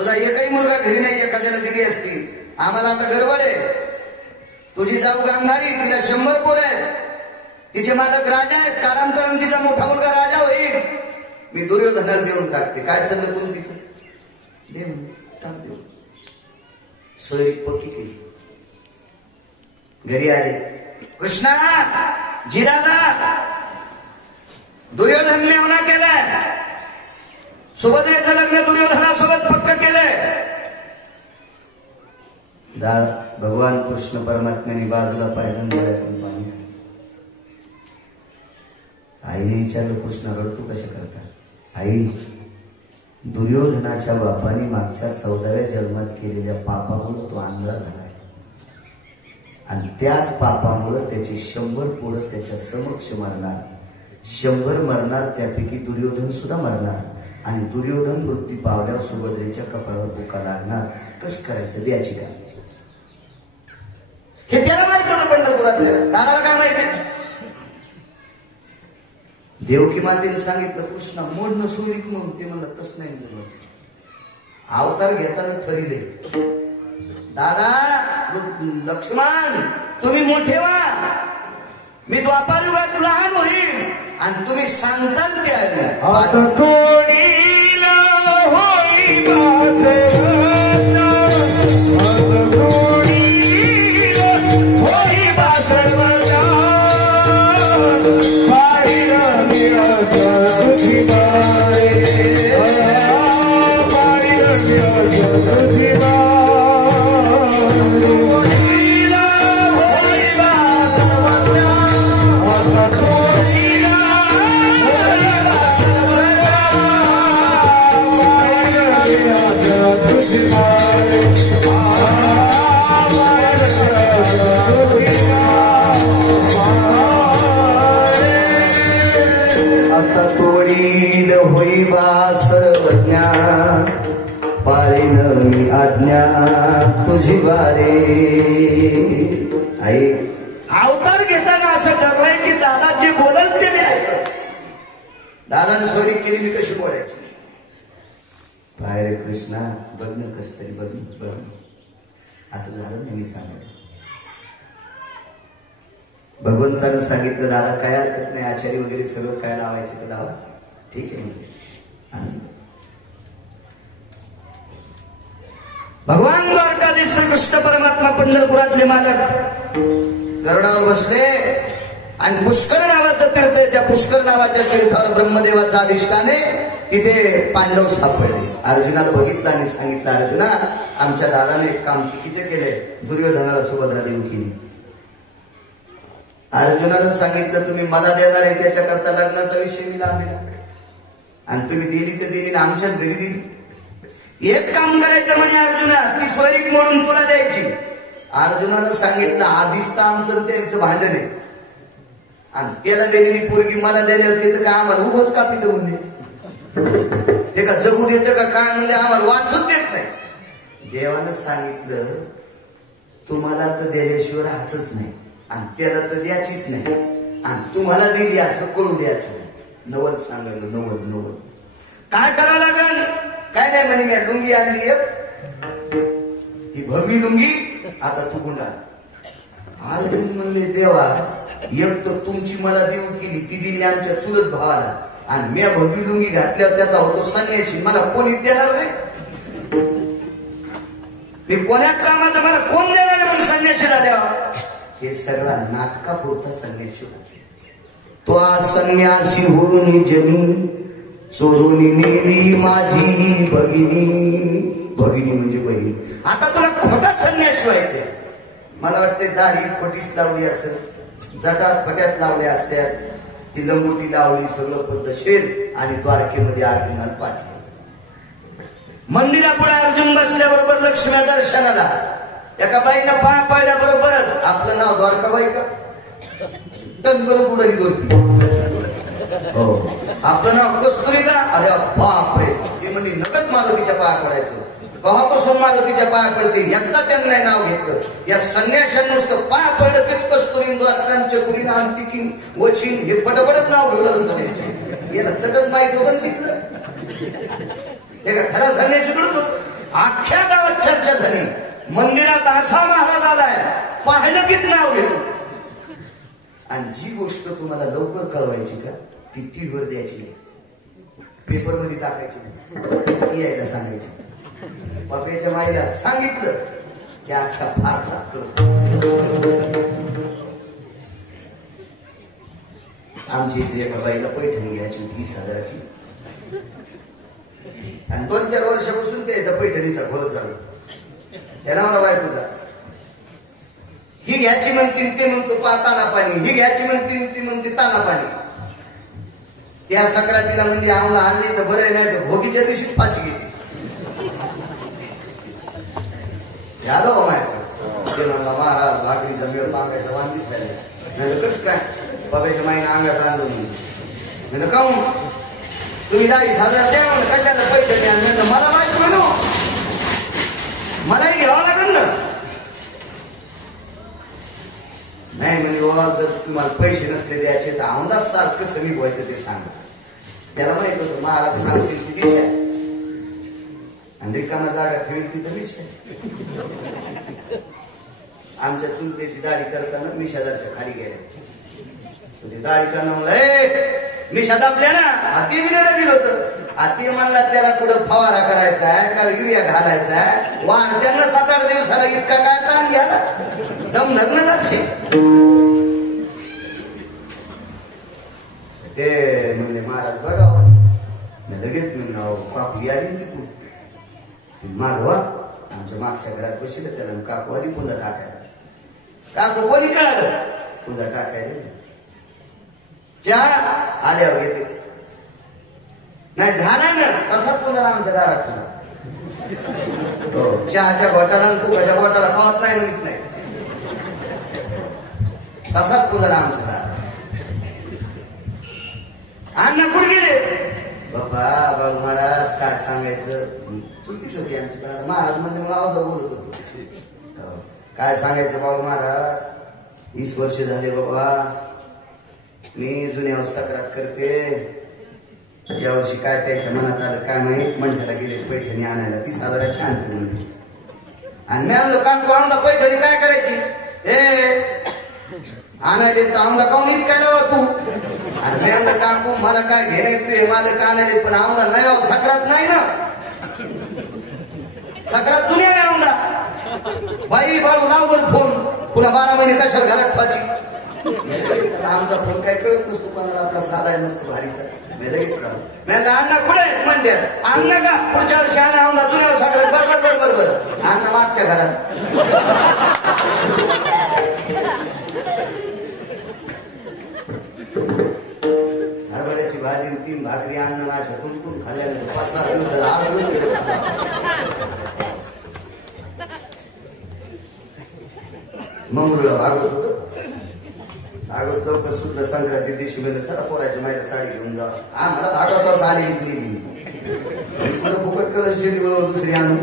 तुझा एकही मुलगा घरी नाही, एखाद्याला दिली असती. आम्हाला आता गडबड आहे. तुझी जाऊ गांधारी, तिला 100 पोरं आहेत, तिचे मालक राजा आहेत. कालांतराने तिचा मोठा मुलगा राजा होईल. मी दुर्योधनाला देऊन टाकते. काय चाललं कोण तिचं दे टाक देऊ. सोयरी पक्की केली. घरी आले. कृष्णा जी दादा, दुर्योधन मेवना केलाय. सुभद्रेचं लग्न दुर्योधनासोबत पक्क केलंय. भगवान कृष्ण परमात्म्याने बाजूला पाहिलं, डोळ्यातून पाणी. आईने विचारलं, कृष्ण रडतो कशा करता? आई, दुर्योधनाच्या बापाने मागच्या 14व्या जन्मात केलेल्या पापामुळे तो आंधळा झालाय आणि त्याच पापामुळे त्याची 100 पोरं त्याच्या समक्ष मरणार. 100 मरणार, त्यापैकी दुर्योधन सुद्धा मरणार. आणि दुर्योधन मृत्यू पावल्यावर सुभद्रेच्या कपाळावर बुका लागणार. कस करायचं द्याची का? हे त्याला माहित होतं पंढरपुरातल्या दादाला काय माहिती? देवकी मातेने सांगितलं, कृष्णा मोडणं सोयरीक म्हणून. ते म्हणलं तस नाही जमत. अवतार घेताना ठरले, दादा लक्ष्मण तुम्ही मोठे व्हा, मी द्वापार युगात लहान होईल आणि तुम्ही सांगताल ते सर्वज्ञा पाळीन मी आज्ञा तुझी वारे. आई अवतार घेताना असं ठरलंय की दादा जे बोलल ते मी ऐकत. दादाने सोयरी केली, मी कशी बोलायची? पाय रे कृष्णा, बघणं कस तरी बघ. असं झालं नाही. मी सांगितलं, भगवंतानं सांगितलं, दादा काय हरकत नाही, आचार्य वगैरे सगळं काय लावायचं तर लावा. ठीक आहे म्हणजे. भगवान द्वारकाधीश कृष्ण परमात्मा पंढरपुरातले मालक गरुडावर बसले आणि पुष्कर नावाचं तीर्थ, त्या पुष्कर नावाच्या तीर्थावर ब्रह्मदेवाचा अधिष्ठाने तिथे पांडव सापडले. अर्जुनाला बघितलं आणि सांगितलं, अर्जुना आमच्या दादाने एक काम चुकीचे केले, दुर्योधनाला सुभद्रा देऊ केली. अर्जुनानं सांगितलं, तुम्ही मला देणार आहे त्याच्याकरता लग्नाचा विषय मी लावला आणि तुम्ही दिली तर दिली ना आमच्याच घरी दिली. एक काम करायचं म्हणे अर्जुना, ती स्वरिक म्हणून तुला द्यायची. अर्जुनानं सांगितलं, आधीच तर आमचं त्यांचं भांडण आहे आणि त्याला दिलेली पोरगी मला द्यायला होती तर काय आम्हाला उभंच कापित म्हणले, ते का जगू देतं का काय म्हणले, आम्हाला वाचून देत नाही. देवानं सांगितलं, तुम्हाला तर द्यायशिवाय राहायचंच नाही आणि त्याला तर द्यायचीच नाही आणि तुम्हाला दिली असं कळू द्यायचं नाही. नवल सांगायला नवल काय करावं लागल? काय नाही म्हणे, मी लुंगी आणली ही भगवी लुंगी, आता तू गुंडा. अर्जुन म्हणले, देवा एक तर तुमची मला देऊ केली, ती दिली आमच्या चुलत भावाला आणि मी भगवी लुंगी घातल्यावर त्याचा होतो संन्यासी, मला कोणी देणार नाही. मी कोण्याच कामाचं मला कोण देणार आहे म्हणून संन्यासीला द्यावा? हे सगळा नाटकापुरता संन्यासी होते. तो संन्यासी होऊन जनी चोरून नेली माझी भगिनी. भगिनी म्हणजे बहीण. आता तुला खोटा संन्यास व्हायचे. मला वाटते दाढी खोटीच लावली असेल, जटा खोट्यात लावल्या असत्या, ती लंगोटी लावली, सगळं पद्धतशीर आणि द्वारकेमध्ये अर्जुनाला पाठवलं. मंदिरापुढे अर्जुन बसल्याबरोबर लक्ष्म्या दर्शनाला एका बाईनं पाय पाडल्याबरोबरच आपलं नाव द्वारकाबाई का टनकर पुढे दोरकी. हो, आपलं नाव कस्तुरी का? अरे बापरे, ते म्हणजे नकत मारुतीच्या पाया पडायचं. कव्हापासून मारुतीच्या पाया पडते, एकदा त्यांना नाव घेतलं. या संन्याशांनी नुसतं पाया पडलं तेच कस्तुरी द्वारकांच्या कुलीन अंतिकीन वचीन हे पटपटत नाव घेऊन संन्याशी. याला चटच माहित होतं तिथलं. ते का खरा संन्याशीकडेच होत. अख्ख्या गावात चर्चा झाली. मंदिरात असा महाराज आलाय, पाहिलं कीच नाव घेतो. आणि जी गोष्ट तुम्हाला लवकर कळवायची का ती टीव्हीवर द्यायची नाही, पेपर मध्ये टाकायची नाही, यायला सांगायची. बापेच्या माईला सांगितलं की अख्ख्या भारतात कळत. आमची इथे एका बाईला पैठणी घ्यायची होती 20,000ची आणि 2-4 वर्षापासून त्याचा पैठणीचा घोळ चालू. त्याला मला बायकोचा ही घ्यायची म्हणती, ती म्हणतो ताना पाणी, ही घ्यायची म्हणती, ती म्हणते ताना पाणी. त्या सक्रातीला म्हणजे आम्हाला आणली तर बरं नाही तर भोगीच्या दिवशी फाशी घेते. झालो माय ते म्हणला महाराज भाकरीचा मेळ पांगायचा वाण दिसायला. म्हणजे कसं काय बाबाच्या माईने अंगात आणलो म्हणजे काऊन तुम्ही 40,000 द्या म्हणून कशाला पैसे द्या. म्हणजे मला माहित म्हणू मलाही घ्यावं लागेल ना. नाही म्हणजे जर तुम्हाला पैसे नसले द्यायचे तर अंदाज साल कसं निभवायचं ते सांगा. त्याला माहित होतं महाराज सांगतील ती दिशा आणि रिकामा जागा ठेवील तिथं मिशा. आमच्या चुलतेची दाढी करताना मिशादारच्या खाली गेल्या. दाढी करणं म्हणलं मिशा दाबल्या ना हाती विनारा गेलं होतं. हाती म्हणला त्याला कुठं फवारा करायचा आहे का युरिया घालायचा आहे वाण त्यांना 7-8 दिवसाला इतका काय ताण घ्या दम धरणं जाते. ते म्हणजे महाराज बघा लगेच काकू आली तिकून मागवा आमच्या मागच्या घरात बसले त्याला काकू आली पुन्हा टाकायला. काकू कोणी कळालं पुन्हा टाकायला चहा आल्यावर येते नाही झाला ना तसाच पुन्हा आमच्या दारात तुला तो चहाच्या घोटाला कुकाच्या घोटाला खावत नाही म्हणत नाही तसाच पुन्हा आमच्या दारात. अण्णा कुठे गेले बाबा बाळू महाराज काय सांगायचं चुकीच होती आमच्याकडे. आता महाराज म्हणजे मला आवाज बोलत होतो काय सांगायचं बाळू महाराज 20 वर्ष झाले बाबा मी जुन्या सक्रात करते. यावर्षी काय त्याच्या मनात आलं काय माहित मंठ्याला गेले पैठणी आणायला 30,000ची आणते म्हणून. आणि मी म्हणलं काकू आमदा पैठणी काय करायची आणायले तर आमदा काऊनच काय लावा तू. आणि मी म्हणलं काकू मला काय घेणे तू माझं का आणायले पण आमदा नव्या सक्रात नाही ना सक्रात जुन्या नाही आमदा बाई बाळू लाववर फोन पुन्हा 12 महिने कशाला घरात ठेवायची. आमचा फोन काय कळत नसतो कोणाला आपला साधा नसतो भारीचा. मी लगेच अण्णा कुठे म्हणतात अण्णा का पुढच्या वर्षी आणा आमदा जुन्या सक्रात बरोबर बरोबर अण्णा मागच्या घरात. हरभऱ्याची भाजी 3 भाकरी अन्न नाशा तुमतून खाल्ल्यानंतर 5-6 दिवस त्याला 8 दिवस मंगरूला भागवत होतो. भागवत लवकर सुटलं संक्रांती दिवशी म्हणजे चला पोराच्या माईला साडी घेऊन जा. मला भागवताच आली इथली पुढं फुकट कळलं शेती दुसरी आणून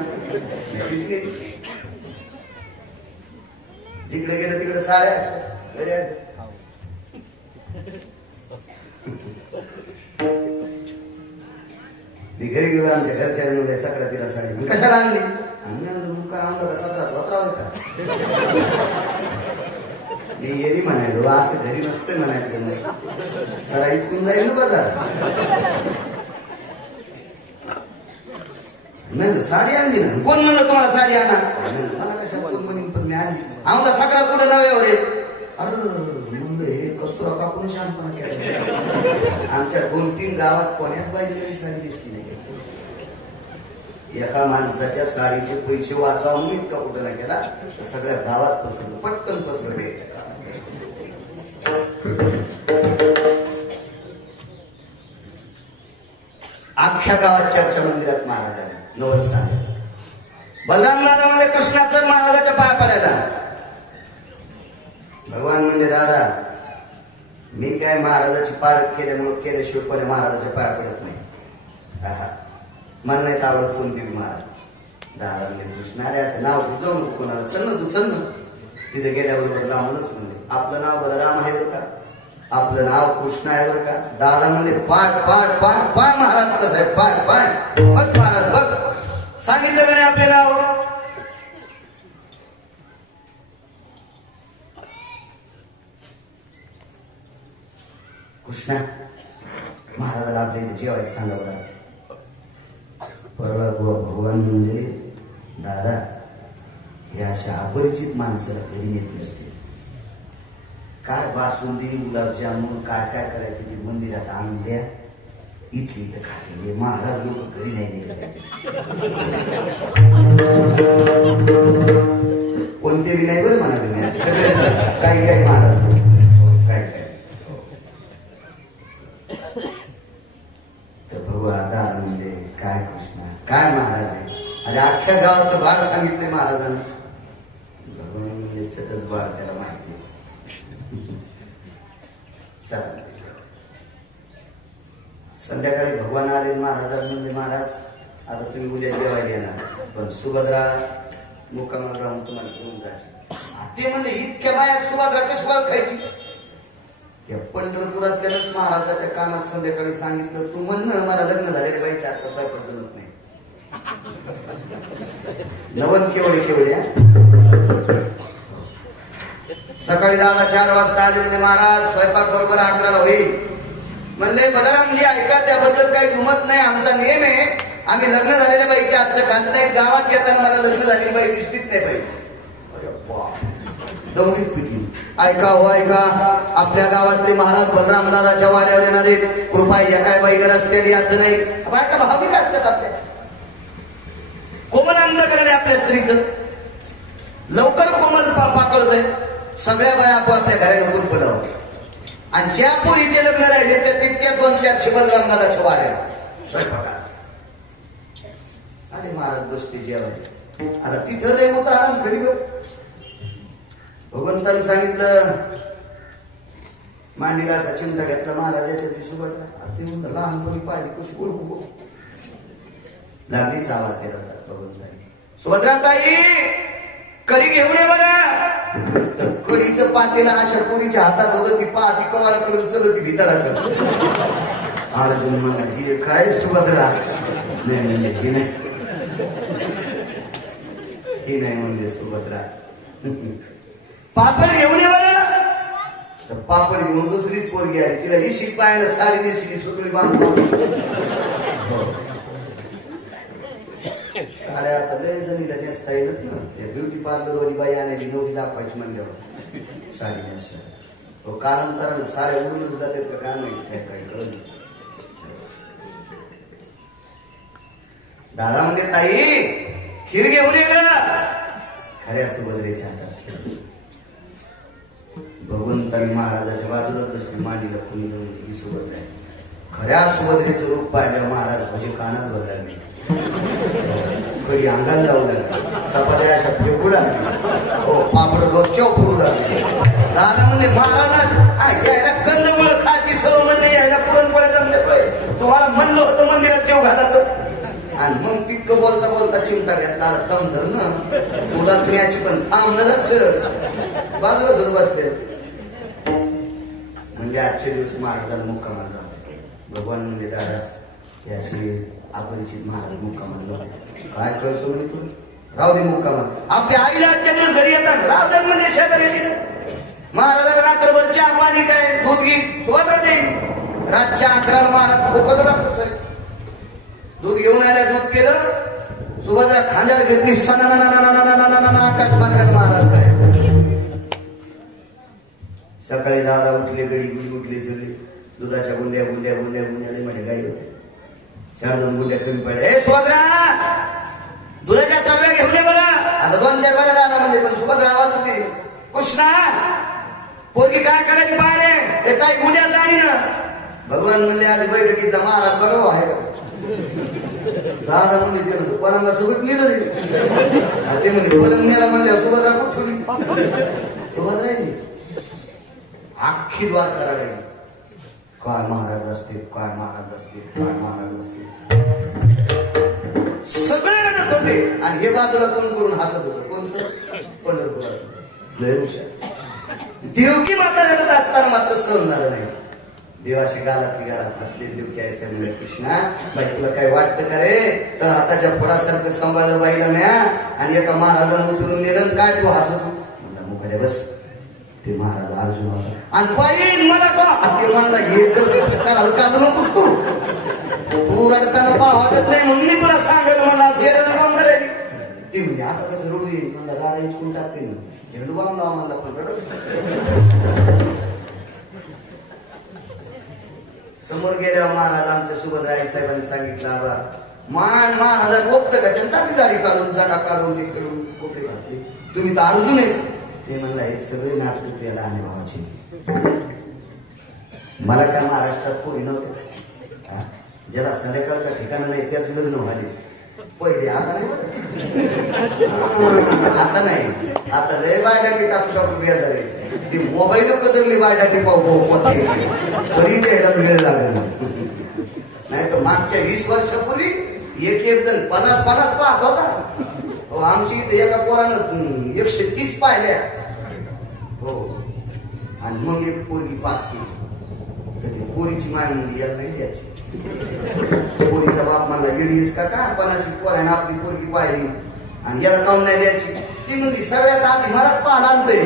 जिकडे गेलं तिकडे साड्या असतात घरी मी घरी गेलो आमच्या घरच्या मुले सक्रातीला साडी कशाला आणली काय आमदा सक्रात होत्राव का मी येरी म्हणायलो असं घरी नसते म्हणायचं सरा इचकून जाईल ना बाजार. म्हणलं साडी आणली ना कोण म्हणलं तुम्हाला साडी आणा मला कशा कोण म्हणून पण मी आणली आमदा सक्रात कुठे नव्यावर आहे. अरे म्हणलं हे कस्तुरा कापून शांतपणा केला. आमच्या 2-3 गावात कोण्याच पाहिजे तरी साडी दिसली नाही. एका माणसाच्या साडीचे पैसे वाचावून इतका कुठं ना केला तर सगळ्या गावात पसरलं पटकन पसरलं याच्या. अख्ख्या गावात चर्चा मंदिरात महाराज आले नवल सांग बलराम दादा म्हणजे कृष्णाचं महाराजाच्या पाया पडायला. भगवान म्हणजे दादा मी काय महाराजाची पारख केल्याशिवाय कोणी महाराजाच्या पाया पडत नाही. मला नाही आवडत कोणती महाराज. दादा म्हणजे कृष्ण अरे असं नाव जाऊ नको कोणाला चल ना तू चल ना. तिथे गेल्याबरोबर लांबूनच म्हणले आपलं नाव बलराम आहे बरं का आपलं नाव कृष्ण आहे बरं का. दादा म्हणले पाय पाय पाय पाय महाराज कसं आहे पाय पाय बघ महाराज बघ सांगितलं का नाही आपले नाव? कृष्णा महाराजाला आपल्या इथे जेवायला सांगावं आज. परवा भगवान म्हणजे दादा हे अशा अपरिचित माणसाला घरी नेत नसते. काय बासुंदी गुलाबजामुन काय काय करायचे ते मंदिरात आणून द्या, इथली इथं खाली. महाराज लोक घरी नाही गेले. कोणते बी नाही बरं म्हणा, सगळे काही काही महाराज काय काय. तर भगवान दादा म्हणजे काय कृष्णा काय महाराज आहे. अरे अख्ख्या गावाचं बाळ सांगितलंय महाराजांना. भगवान म्हणजे चटच बाळ, त्याला माहिती. चला संध्याकाळी भगवान आले. महाराज म्हणजे महाराज आता तुम्ही उद्या जेवायला येणार, पण सुभद्रा मुक्कामाला राहून तुम्हाला घेऊन जायचे. ते म्हणजे इतक्या बाया सुभद्रा कशी खायची. या पंढरपुरातल्याच महाराजाच्या कानात संध्याकाळी सांगितलं, तू म्हणणं मला लग्न झालेल्या बाईच्या आजचा स्वयंपाक जमत नाही. नवन केवढे केवढ्या. सकाळी दादा 4 वाजता आले. म्हणजे महाराज स्वयंपाक बरोबर 11ला होईल. म्हणले बलरामजी ऐका, त्याबद्दल काही दुमत नाही, आमचा नियम आहे, आम्ही लग्न झालेल्या बाईच्या आजचं खात नाही. गावात येताना मला लग्न झालेली बाई दिसलीच नाही पाहिजे. दौडीत पिटली. ऐका हो ऐका, आपल्या गावातले महाराज बलराम दादाच्या वाड्यावर येणारे, कृपा या काय बाई रस्त्याला याचं नाही. बायका भाविक असतात आपल्या. कोमल अंतकरण आपल्या स्त्रीचं लवकर कोमल पाकळतंय. सगळ्या बाया आपल्या घरानं कुरप लावून. आणि ज्या पोरीचे लग्न राहिले त्या तितक्या 2-4 बलराम दादाच्या वाड्यावर स्वयंपाकात. अरे महाराज बसते जेवायला. आता तिथं नाही होतं आराम खडीवर. भगवंताने सांगितलं, मांडीला असा चिमटा घेतला महाराजाच्या. ती सुभद्रा ती म्हणलं लहानपणी पाहिली कशी ओळखू. लागलीच आवाज केला भगवंताने, सुभद्रा ताई कडी घेऊन ये बरं. तर कडीचं पातेला अशा पोरीच्या हातात होतं. ती पाहती कवाडाकडून चलत ती भितराकडे. अर्जुन म्हणला ही काय सुभद्रा. नाही म्हणले ही नाही, ही नाही म्हणले सुभद्रा. पापड घेऊन ये बरं. तर पापड घेऊन दुसरीच पोरगी आली. तिला ही शिकवायला साडी नेसली, सुतळी बांधून. साड्या आता लय जणीला नेसता येत ना. ब्युटी पार्लर वाली बाई आणायची, नवरी दाखवायची म्हणल्यावर साडी नेसल्या. कालांतरानं साड्या उडूनच जातात का काय माहिती. काय कळलं. दादा म्हणजे ताई खीर घेऊन ये ग. खऱ्या सुभद्रेच्या हातात खीर. भगवंतानी महाराजाच्या बाजूलाच बसली, मांडीला कुणी ही सुभद्रा आहे. खऱ्या सुभद्रेचं रूप पाहिलं महाराज म्हणजे कानात भर लागले. कधी अंगाला लावू लागले. चपात्या अशा फेकू लागली. हो पापड डोक्यावर फुडू लागले. दादा म्हणले महाराज यायला कंदमुळं खायची सव म्हणणे, यायला पुरणपोळ्या जमतोय. तुम्हाला म्हणलं होतं मंदिरात जेव घालत. आणि मग तितकं बोलता बोलता चिमटा घेतला. दम धर ना दुधात मिळायची पण थांब न सर बाजूला दूध बसले. म्हणजे आजचे दिवस महाराजांना मुक्कामाला राहते. भगवान म्हणजे दादा हे असे अपरिचित महाराज मुक्कामाला काय कळतो म्हणजे तुम्ही. राहू दे मुक्कामाला. आपल्या आईला आजच्या दिवस घरी येतात. राहू दे म्हणजे शेजारी महाराजाला रात्रभर चहा पाणी काय दूध घे सुभद्रा देईन. रातच्या 11ला महाराज खोकलं डॉक्टर साहेब. दूध घेऊन आल्या, दूध केलं. सुभद्रा खांद्यावर घेतली. आकाश मार्गात महाराज काय. सकाळी दादा उठले, गडी गुडी उठले सगळे. दुधाच्या गुंड्या गुंड्या गुंड्या गुंड्याला म्हणजे गाई होते. 4-2 गुंड्या कमी पडल्या. ए सुभद्रा दुधाच्या चालव्या घेऊन ये बरं. आता 2-4 बारा दादा म्हणजे, पण सुभद्रा आवाज होती. कृष्णा पोरगी काय करायची पाहिले ते ताई गुंड्या जाणी ना. भगवान म्हणले आधी बैठकीतला महाराज बघावं आहे का. दादा म्हणले ते म्हणतो पलंगा सोबत नेलं रे. ते म्हणले पलंग म्हणल्या सुभद्रा कुठली. सुभद्रा अख्खी द्वारका रडायली. काय महाराज असते, काय महाराज असते, काय महाराज असते. सगळे रडत होते. आणि हे बाजूला तोंड करून हसत होतं. कोणतं पंढरपुरात लय हुशार. देवकी माता रडत असताना मात्र सहन झालं नाही. देवाशी गालात असले देव काय म्हणजे कृष्णा बाई तुला काय वाटतं का रे तर हाताच्या फोडासारखं सांभाळलं बाईला म्या आणि एका महाराजानं उचलून नेलं काय तू हसत म्हणला मुकडे बस ते महाराज अर्जुन होता आणि बाई मला का ते म्हणला हे करावं का नकोस तू रडताना पाव वाटत नाही म्हणून मी तुला सांगेल म्हणला असं काम करायची ते म्हणजे आता कसं रडू येईल म्हणला दादा इचकून टाकते ना झेंडू बाम लावा म्हणला पण रडत समोर गेल्यावर महाराज आमच्या सुभद्रा आई साहेबांनी सांगितलं आबा मान महाराजा गोपत का त्यांना दाढी काढून जागा काढून तिकडून कोपडे घातले तुम्ही तर अर्जुन आहे ते म्हणला हे सगळे नाटक त्याला आणि भावाचे मला काय महाराष्ट्रात पोरी नव्हते ज्याला संध्याकाळचा ठिकाणा नाही त्याच लग्न व्हाले पहिले आता नाही आता नाही आता लय बायडाटी टाकू बेजार आहे ती मोबाईल कदरली बायडाटी पाहू तरी त्याला वेळ लागेल नाही तर मागच्या 20 वर्षापूर्वी एक जण 50 पाहत होता आमची इथे एका पोरानं 130 पाहिल्या हो आणि मग एक पोरगी पास केली तर ती पोरीची माय म्हणली याला नाही द्यायची पोरीचा बाप म्हणला गेलीस का 50 पोराने आपली पोरगी पाहिली आणि याला काऊन नाही द्यायची ती म्हणली सगळ्यात आधी मलाच पाहणं आणते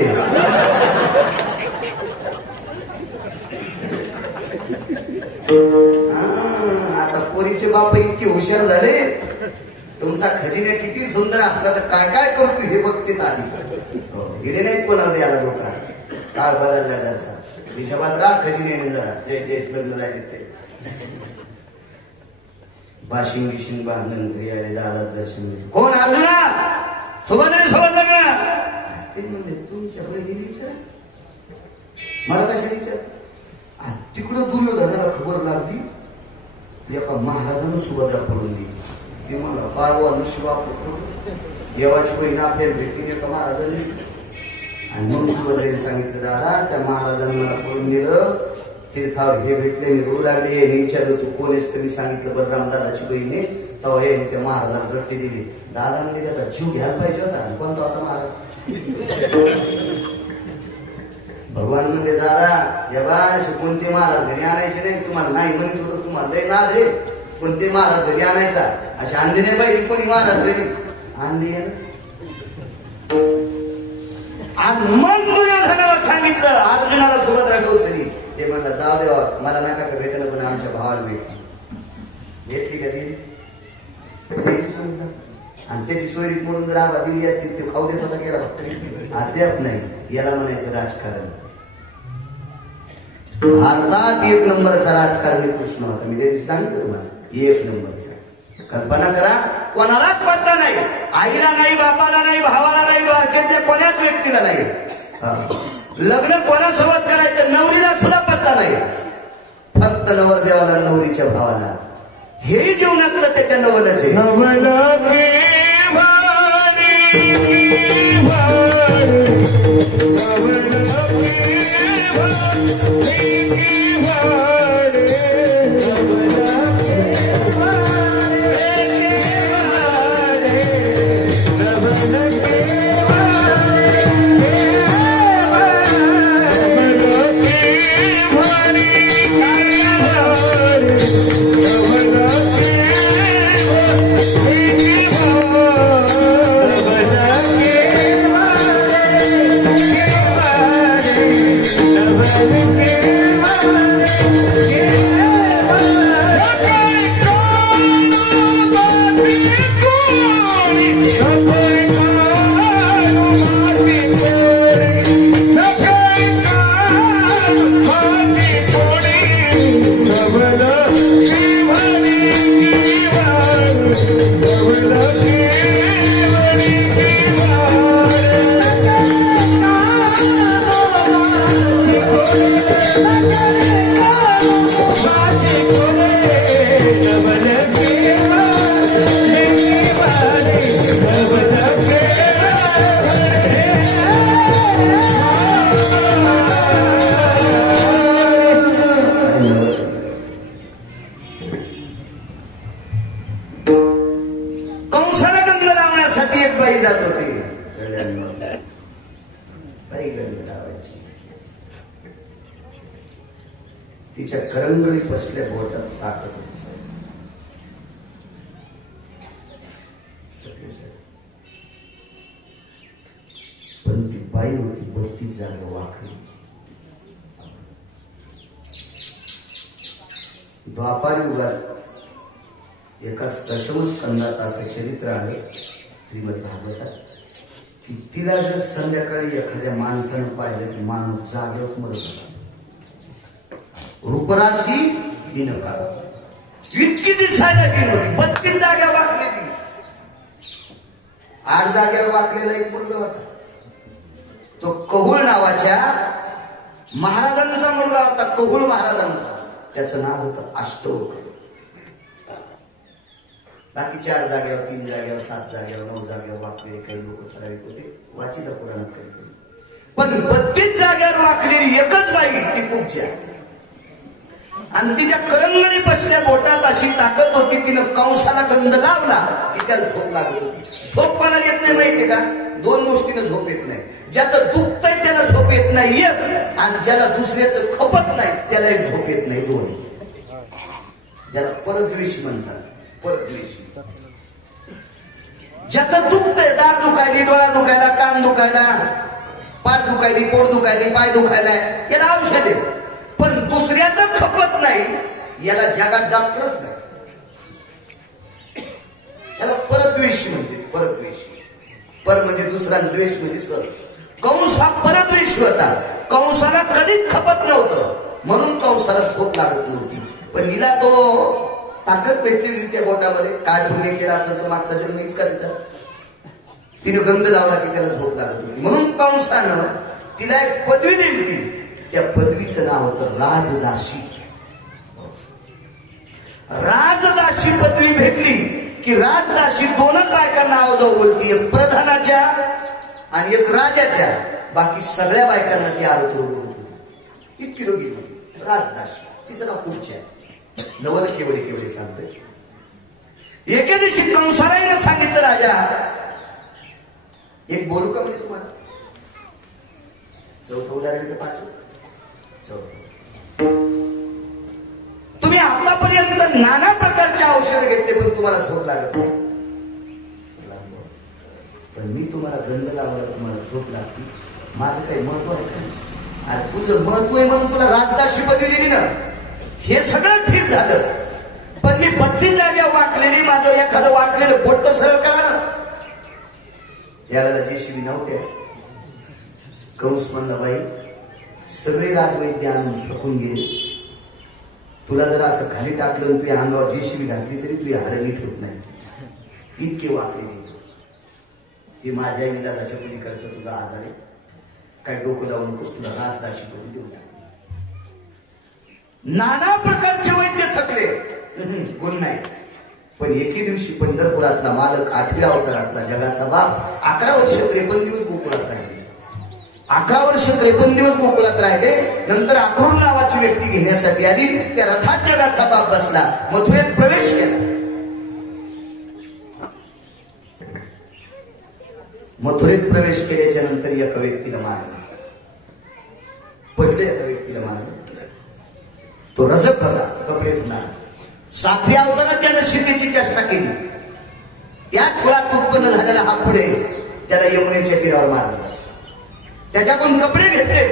आता पोरीचे बाप इतके हुशार झाले तुमचा खजिना किती सुंदर असला तर काय काय करतो हे बघते आधी हिडे नाही कोणाला द्यायला लोकांना काळ बदलला जरसा हिशोबात राहा खजिने जरा जय लग्न राहिले ते बाशिंग गिशिंग बांधून घरी आले दादा दर्शन कोण अर्जुना सोबत लग्न ते म्हणजे तुमच्या बहिणीने विचार मला कशाने विचार तिकडं दुर्योधनाला खबर लागली एका महाराजानं सुभद्रा पडून दिली ते मला पारवा नशिबा देवाची बहीण आपल्याला भेटली एका महाराजांनी आणि मग सुभद्रेने सांगितलं दादा त्या महाराजांनी मला पळून दिलं तीर्थावर हे भेटले मी रडू लागले विचारलं तू कोण आहेस तर मी सांगितलं बलराम दादाची बहिणी तेव्हा हे त्या महाराजांना रट्टी दिली दादा म्हणजे त्याचा जीव घ्यायला पाहिजे होता कोणता होता महाराज भगवान म्हणजे दादा जेव्हा कोणते महाराज घरी आणायचे नाही तुम्हाला नाही म्हणत होतं तुम्हाला लय नाद आहे कोणते महाराज घरी आणायचा असे आणले नाही पाहिजे कोणी महाराज घरी आणले आणि मग दुर्योधनाला सांगितलं अर्जुनाला सुभद्रा कौसली ते म्हणलं जाऊ देवा मला नका का भेटणं पण आमच्या भावाला भेटली कधी आणि त्याची सोयरी म्हणून जर आबा दिली असती ते खाऊ देत होता गेला अद्याप नाही याला म्हणायचं राजकारण भारतात 1 नंबरचा राजकारणी कृष्ण होता मी त्या दिवशी सांगितलं तुम्हाला 1 नंबरचा कल्पना करा कोणालाच पत्ता नाही आईला नाही बापाला नाही भावाला नाही द्वारकेतल्या कोणाच व्यक्तीला नाही लग्न कोणासोबत करायचं नवरीला सुद्धा पत्ता नाही फक्त नवरदेवाला नवरीच्या भावाला हे जीवनातलं त्याच्या नवलच आहे तिच्या करंगळी पसल्या बोटात ताकद होती. पण ती बाई होती 32 जागा वाकली. द्वापार युगात एका दशम स्कंदात असं चरित्र आहे श्रीमद भागवतात की तिला जर संध्याकाळी एखाद्या माणसानं पाहिलं की माणूस जागेवर मरत होता. रूपराशी बिनकाळ इतकी दिसायला गेली होती. 32 जाग्या वाकलेली. 8 जाग्यावर वाकलेला एक मुलगा होता. तो कहुळ नावाच्या महाराजांचा मुलगा होता. कहुळ महाराजांचा. त्याचं नाव होतं अष्टोक. बाकी 4 जागेवर, 3 जागेवर, 7 जागेवर, 9 जागेवर वाकलेले काही लोक ठराविक होते. वाचीच्या पुराणात कधी. पण 32 जागेवर वाकलेली एकच बाई ती कुबची आहे. आणि तिच्या करंगळी बसल्या बोटात अशी ताकद होती. तिनं कंसाला गंध लावला की त्याला झोप लागत होती. झोप कोणाला येत नाही माहितीये का? 2 गोष्टीनं झोप येत नाही. ज्याचं दुखतंय त्याला झोप येत नाही एक, आणि ज्याला दुसऱ्याचं खपत नाही त्याला एक झोप येत नाही 2. ज्याला परद्वेषी म्हणतात. परद्वेषी. ज्याचं दुखतंय, दाढ दुखायली, डोळा दुखायला, कान दुखायला, पाठ दुखायली, पोट दुखायली, पाय दुखायला, याला औषध आहे. पण दुसऱ्याचं खपत नाही याला जगात डॉक्टरच नाही. याला परद्वेषी म्हणते. परद्वेषी. पर म्हणजे दुसरा, द्वेष म्हणजे सर. कंस हा परद्वेषी होता. कंसाला कधीच खपत नव्हतं म्हणून कंसाला झोप लागत नव्हती. पण हिला तो ताकद भेटलेली त्या बोटामध्ये. काय पुण्य केला असेल तो मागचा जन्म हीच का तिचा. तिने गंध लावला की त्याला झोप लागत होती. म्हणून कंसानं तिला एक पदवी दिली. त्या पदवीचं नाव होतं राजदासी. राजदासी पदवी भेटली की राजदासी 2च बायकांना आवाजावर बोलती. एक प्रधानाच्या आणि एक राजाच्या. बाकी सगळ्या बायकांना ती आरोग्य बोलते. इतकी रोगी होती राजदासी. तिचं नाव कुबची आहे. नवल केवढे केवढे सांगतोय. एके दिवशी कंसाला सांगितलं राजा एक बोलू का म्हणजे तुम्हाला. 4थं उदाहरण का 5? 4. तुम्ही आतापर्यंत नाना प्रकारचे औषध घेतले पण तुम्हाला झोप लागत नाही. पण मी तुम्हाला गंध लावला तुम्हाला झोप लागते. माझं काही महत्व आहे का? अरे तुझं महत्व आहे म्हणून तुला राजदासी पदवी दिली ना. हे सगळं ठीक झालं. पण मी 32 जाग्या वाकलेली. माझं एखादं वाकलेलं बोट सरळ करा ना. याला जेशिबी नव्हते. कंस म्हणला बाई सगळे राजवैद्य आणून थकून गेले. तुला जर असं खाली टाकलं तुझ्या अंगावर जेशिबी घातली तरी तुझी हाडं नीट होत नाही. इतके वाकलेले. हे माझ्या विधानाच्या पलीकडचं तुझा आजार आहे. काय डोकं लावू नकोस. तुला राजदासी पदवी देऊ. नाना प्रकारचे वैद्य थकले. गुण नाही. पण एके दिवशी पंढरपुरातला मालक 8व्या अवतारातला जगाचा बाप 11 वर्ष 53 दिवस गोकुळात राहिले. 11 वर्ष 53 दिवस गोकुळात राहिले. नंतर अक्रूर नावाची व्यक्ती घेण्यासाठी आली. त्या रथात जगाचा बाप बसला. मथुरेत प्रवेश केला. मथुरेत प्रवेश केल्याच्या नंतर एका व्यक्तीला मारलं. पडले. एका व्यक्तीला मारलं. तो रजक होता. कपडे धुणार. 7व्या अवतारात त्यानं सीतेची चेष्टा केली. त्याच फळात उत्पन्न झालेला हा पुढे त्याला यमुनेच्या तीरावर मारलं. त्याच्याकडून कपडे घेतले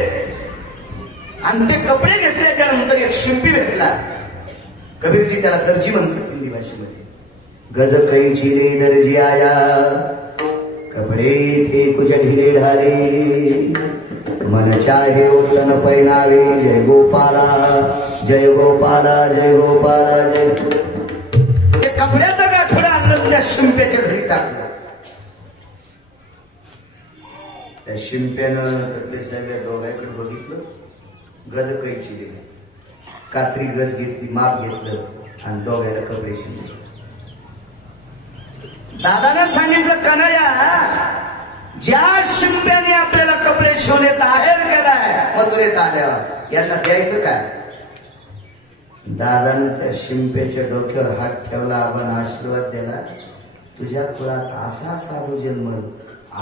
आणि ते कपडे घेतल्याच्या नंतर एक शिंपी भेटला. कबीरजी त्याला दर्जी म्हणतात हिंदी भाषेमध्ये. गज कैची रे दर्जी आया कपडे थे कुछ ढिले ढाले मन चाहे तन पैनावे. जय गोपाला जय गोपाला जय गोपाला जय. ते कपड्याचं गाठोडं आणलं त्या शिंप्याच्या घरी टाकलं. त्या शिंप्यानं कपडे साहेब दोघांकडे बघितलं. गज कैची दिली. कात्री गज घेतली. माप घेतलं आणि दोघांना कपडे शिवले. दादानं सांगितलं कन्हैया ज्या शिंप्याने आपल्याला कपडे शिवले बाहेर गेलाय मथुरेत आल्यावर यांना द्यायचं काय. दादानं त्या शिंप्याच्या डोक्यावर हात ठेवला. आपण आशीर्वाद दिला. तुझ्या कुळात असा साधू जन्मल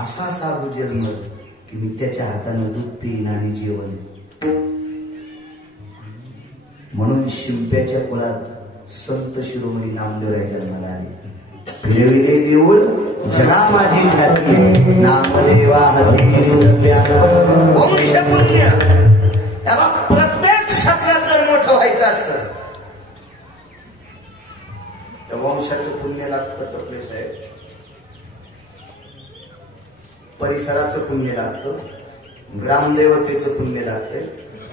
असा साधू जन्मल की मी त्याच्या हातानं दूध पिईन आणि जेवण. म्हणून शिंप्याच्या कुळात संत शिरोमणी नामदेवराय जन्माला आले. फिरविले देऊळ जगा माझी ख्याती, नामदेवा हती वंश पुण्य. तेव्हा प्रत्येक क्षेत्रात जर मोठं व्हायचं असलं तर वंशाचं पुण्य लागतं. टोपले साहेब, परिसराचं पुण्य लागतं, ग्रामदेवतेचं पुण्य लागतं,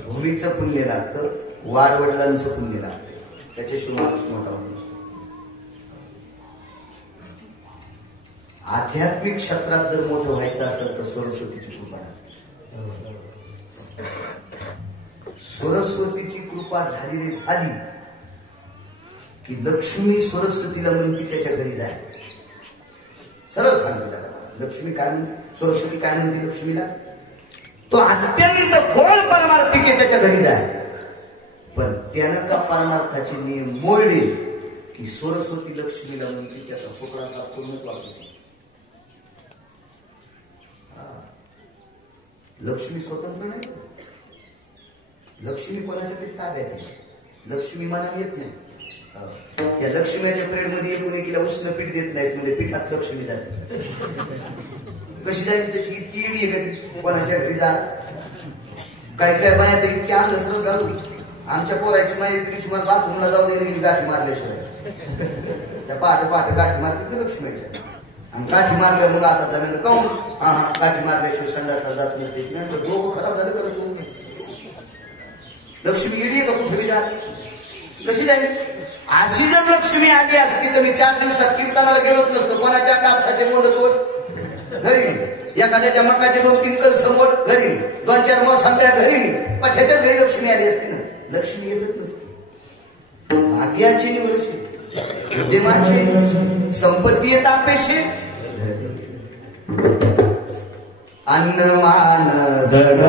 भूमीचं पुण्य लागतं, वाडवडिलांचं पुण्य लागतं. त्याच्याशिवाय माणूस मोठा होत नसतो. आध्यात्मिक क्षेत्रात जर मोठं व्हायचं असेल तर सरस्वतीची कृपा लागते. सरस्वतीची कृपा झाली की लक्ष्मी सरस्वतीला म्हणते त्याच्या घरी जाय. सरळ सांगते त्याला. लक्ष्मी काय म्हणते, सरस्वती काय म्हणते लक्ष्मीला, तो अत्यंत गोड परमार्थिक आहे, त्याच्या घरी जाय. पण त्यानं का परमार्थाचे नियम मोडले की सरस्वती लक्ष्मीला म्हणते त्याचा सोकडा साफ करूनच वापस. लक्ष्मी स्वतंत्र नाही. लक्ष्मी कोणाच्या तरी ताब्यात आहे. लक्ष्मी मनात येत नाही. या लक्ष्मीच्या पिरियड मध्ये एकूण एकीला उष्ण पीठ देत नाहीत, म्हणजे पिठात लक्ष्मी जाते. कशी जाईल त्याची इतकी इडी आहे का ती कोणाच्या घरी जात. काय काय बाया तर इतकी अंधश्रद्धा घालू. आमच्या पोराची माई दिवशी मला बाथरूमला जाऊ दे गेली गाठी मारल्याशिवाय. त्या पहाटे गाठी मारते तर लक्ष्मीच्या. आणि काठी मारल्या मग आता जमीन काऊन काठी मारल्याशिवाय संडासला जात नसते. नंतर दोघं खराब झालं करत दोघं. लक्ष्मी येडी का कुठे जात. कशी जाईल. अशी जर लक्ष्मी आली असती तर मी 4 दिवसात कीर्तनाला गेलोच नसतो. कोणाच्या कापसाचे मोंड तोड घरी नाही, एखाद्याच्या मकाचे 2-3 कलस मोड घरी नाही, 2-4 मोसंब्या घरी नाही. पठ्याच्या घरी लक्ष्मी आली असती ना. लक्ष्मी येतच नसते. भाग्याची निवडशी, उद्यमाची, संपत्ती येत अपेक्षे, अन्न मान धड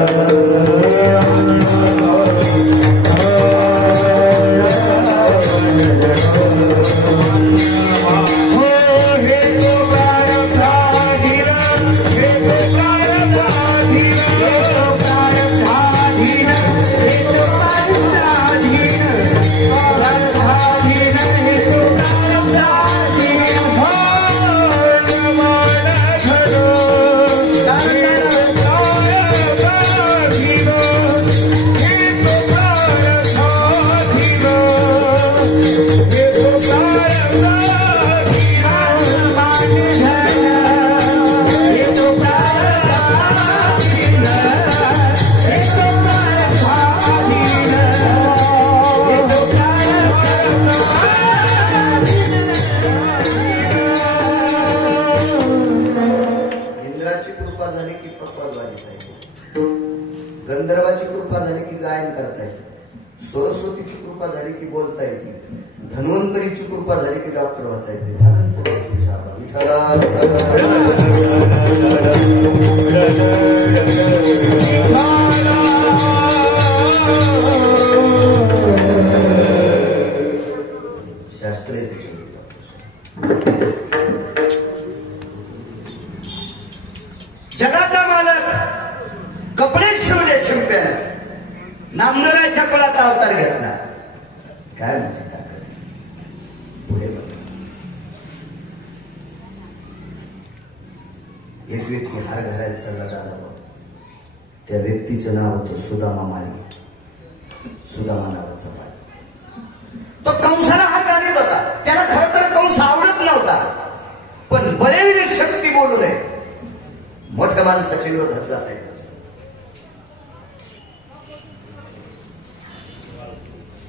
गंधर्वाची कृपा झाली की गायन करता येते. सरस्वतीची कृपा झाली की बोलता येते. धन्वंतरीची कृपा झाली की डॉक्टर होता येते. शास्त्रीय जगाचा मालक कपडे शिवले शिंप्याने, नामदेवरायच्या कुळात अवतार घेतला. काय म्हणते ताकद पुढे बघा. एक व्यक्ती हार घालायला चालला झाला. त्या व्यक्तीचं नाव होतं सुदामा माळी. सुदामा नावाचा माळी. तो कंसाला हार घालीत होता. त्याला खरं तर कंस आवडत नव्हता, पण बळेवीर शक्ती बोलू नये. मोठ्या माणसाच्या विरोधात जाता येत नसतं.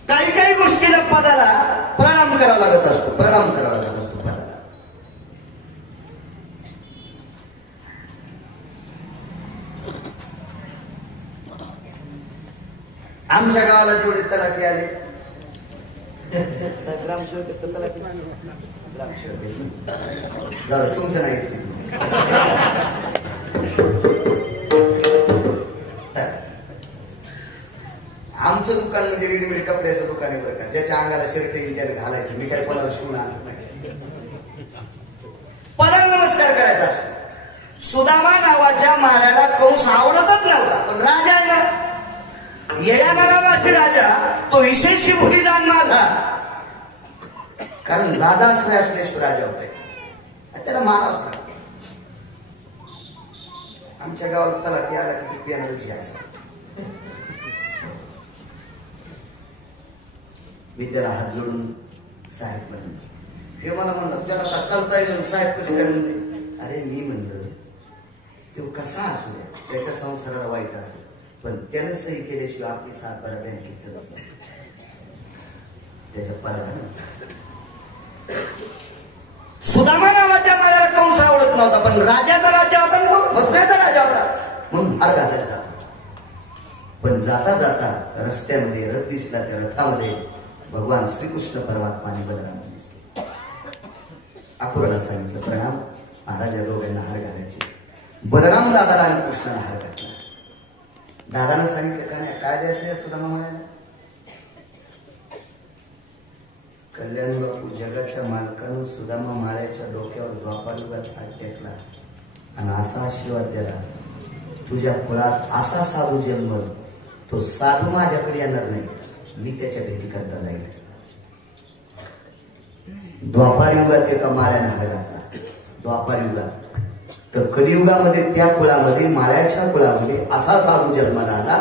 काही काही गोष्टीला पदाला प्रणाम करावा लागत असतो. प्रणाम करावा लागत असतो पदाला. आमच्या गावाला जेवढे तलाठी आले, ग्रामसेवक तलाठी दादा तुमचं नाहीच की. आमचं दुकान म्हणजे रेडीमेड कपड्याचं दुकान आहे बरं का. ज्याच्या अंगाला शर्ट येईल त्याने घालायचं. मी काय कोणाला शिवून आणत नाही. पदाला नमस्कार करायचा असतो. सुदामा नावाच्या माराला कंस आवडतच नव्हता, पण राजाला ययामरावासी राजा तो विशेष बुद्धिदान माझा, कारण राजा असल्याशिवाय राजा होते, त्याला मारावंच लागतं. आमच्या गावात तलाठी आला की पियानोची याचा, मी त्याला हात जोडून साहेब म्हणलं, हे मला म्हणलं त्याला का चालता येईल साहेब कसं काय म्हणले. अरे मी म्हणलं तो कसा असू द्या, त्याच्या संसाराला वाईट असेल, पण त्यानं सही केल्याशिवाय आपली 7-12 बँकेत चालत नाही. त्याच्या पराला सुदामा नावाच्या मला कंस आवडत नव्हता, पण राजाचा राजा होता ना, मथुरेचा राजा होता म्हणून हार घालायला जातो. पण जाता जाता रस्त्यामध्ये रथ दिसला, त्या रथामध्ये भगवान श्रीकृष्ण परमात्माने बलराम दिसले. अक्रूराला सांगितलं प्रणाम महाराज, या दोघांना हार घालायचे. बलराम दादाला आणि कृष्णाला हार घातला. दादानं सांगितलं काय द्यायचं या सुदामा म्हणायला. कल्याण बापू जगाच्या मालकानं सुदामा माळ्याच्या डोक्यावर द्वापारयुगात हात टेकला आणि असा आशीर्वाद दिला, तुझ्या कुळात असा साधू जन्मल, तो साधू माझ्याकडे येणार नाही, मी त्याच्या भेटी करता जाईल. द्वापारयुगात एका माळ्याने हार घातला. द्वापारयुगात तर कलियुगामध्ये त्या कुळामध्ये, माळ्याच्या कुळामध्ये असा साधू जन्माला आला,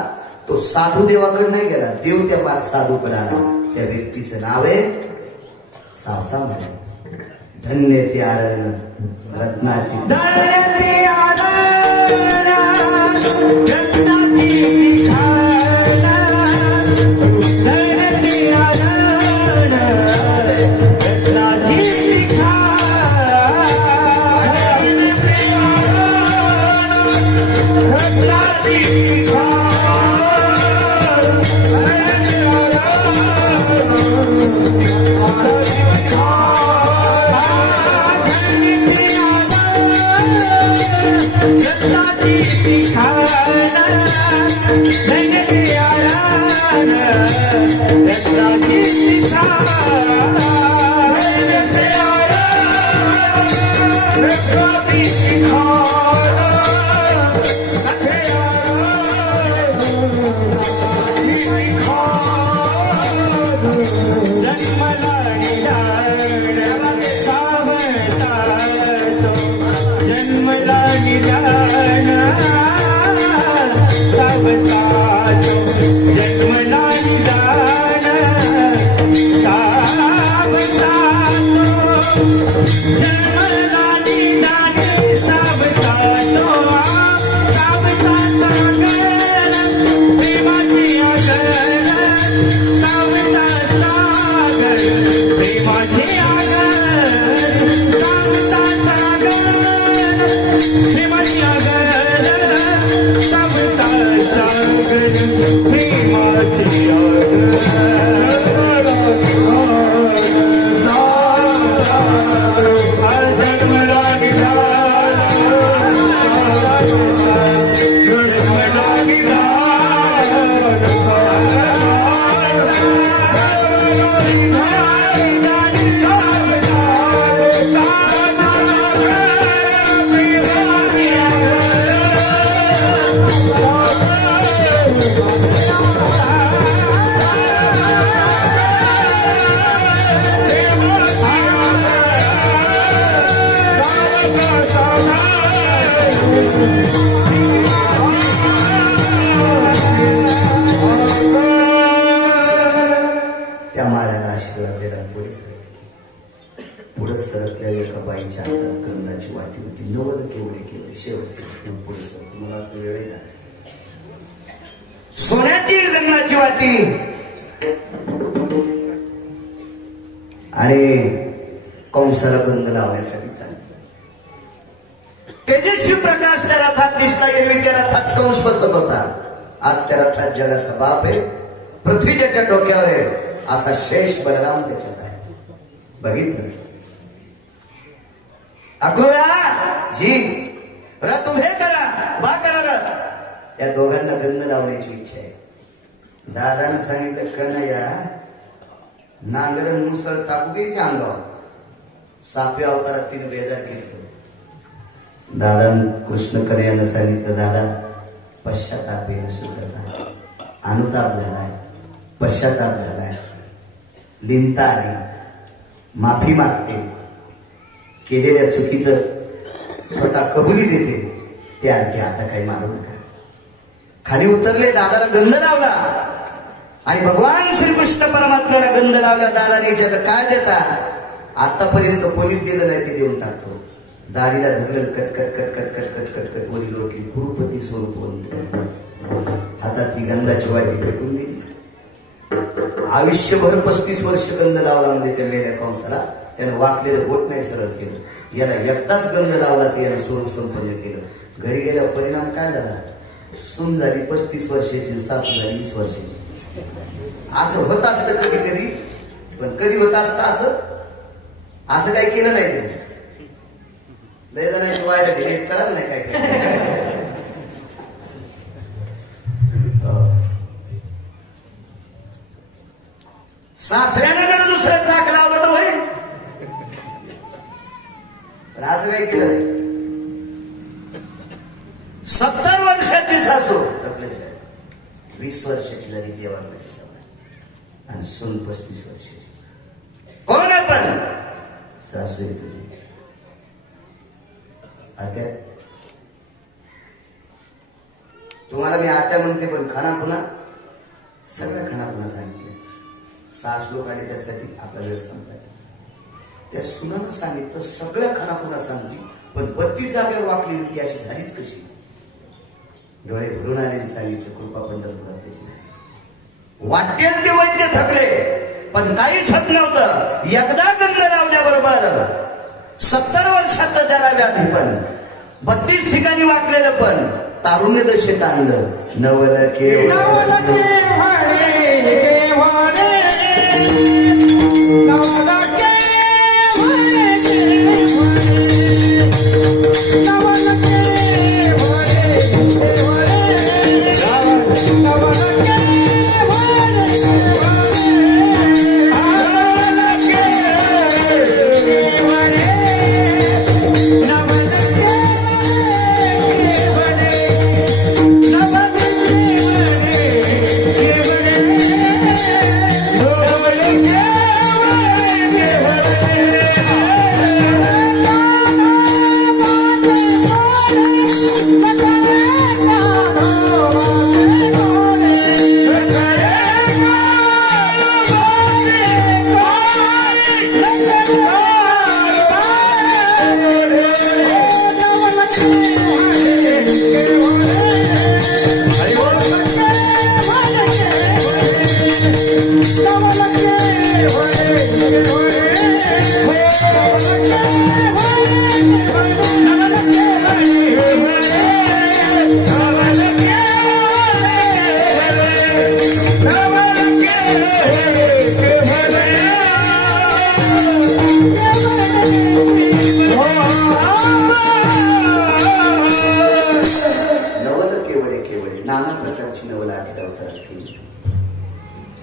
तो साधू देवाकडे नाही गेला, देव त्या साधूकडे आला. त्या व्यक्तीचं नाव आहे सावता म्हणे. धन्य ते आरण रत्नाची, धन्य ते आरण रत्नाची खाण, धन्य ते आरण रत्नाची खाण, धन्य ते आरण रत्नाची खाण. पुढे सरकल्या एका बाईच्या हातात गंधाची वाटी होती. 90 केवढे शेवटचे पुढे सरक, मला वेळ झाला. सोन्याची गंधाची वाटी आणि कंसाला गंध लावण्यासाठी चालली. तेजस्वी प्रकाश त्या रथात दिसला. एरवी त्या रथात कंस बसत होता. आज त्या रथात जगाचा बाप आहे, पृथ्वीच्या डोक्यावर आहे, असा शेष बलराम त्याच्यात आहे. बघितलं अक्रूरा जी, रथ उभे करा, उभा करा रथ. या दोघांना गंध लावण्याची इच्छा आहे. दादानं सांगितलं कन्हैया, नांगरण मुसळ टाकू घ्यायची अंगावर. सापे अवतारात तिने बेजार केलं. दादा कृष्ण कन्हैयानं सांगितलं, दादा पश्चाताप येणं सुद्धा नाही. अनुताप झालाय, पश्चाताप झालाय, लिंता आली, माफी मागते, केलेल्या चुकीचं स्वतः कबुली देते, ते आणखी आता काही मारू नका. खाली उतरले, दादाला गंध लावला आणि भगवान श्रीकृष्ण परमात्म्याला गंध लावला. दादाने विचारलं काय देता? आतापर्यंत कोणीच दिलं नाही, ते देऊन टाकतो. दाढीला धरलं, कटकट कटकट कटकट कटकट वरी लोटली, गुरुपती स्वरूपवंत. हातात ही गंधाची वाटी फेकून दिली. आयुष्यभर 35 वर्ष गंध लावला म्हणजे त्या मेल्या कंसाला. त्यानं वाकलेलं बोट नाही सरळ केलं. याला एकदाच गंध लावला, ते यानं स्वरूप संपन्न केलं. घरी गेल्यावर परिणाम काय झाला? सून झाली 35 वर्षाची, सासू झाली 20 वर्षाची. असं होत असतं कधी कधी, पण कधी होत असतं असं काही केलं नाही त्यांनी. लय जणांची वायला ढेर कळत नाही काय काय. सासऱ्याने जर दुसऱ्या चाक लावलं तर होईल, पण असं काही केलं नाही. 70 वर्षाची सासू 20 वर्षाची झाली देवांमध्ये सवय, आणि सून 35 वर्षाची. कोण आपण? सासू आहे तुझी. आत्या, तुम्हाला मी आत्या म्हणते, पण खानाखुना सगळ्या खानाखुना सांगितल्या. 6 श्लोक आले त्यासाठी आपला वेळ संपला. त्या सुनानं सांगितलं सगळ्या खानाखुना सांगली, पण 32 जागेवर वाकली होती अशी झालीच कशी? डोळे भरून आलेली सांगितलं कृपा पंढरपुरातली. वाटेल ते वैद्य थकले, पण काहीच होत नव्हतं. एकदा गंध लावल्याबरोबर 70 वर्षाचं जरा व्याधी पण, 32 ठिकाणी वाकलेलं पण, तारुण्य दशेत आणलं. नवल केवळ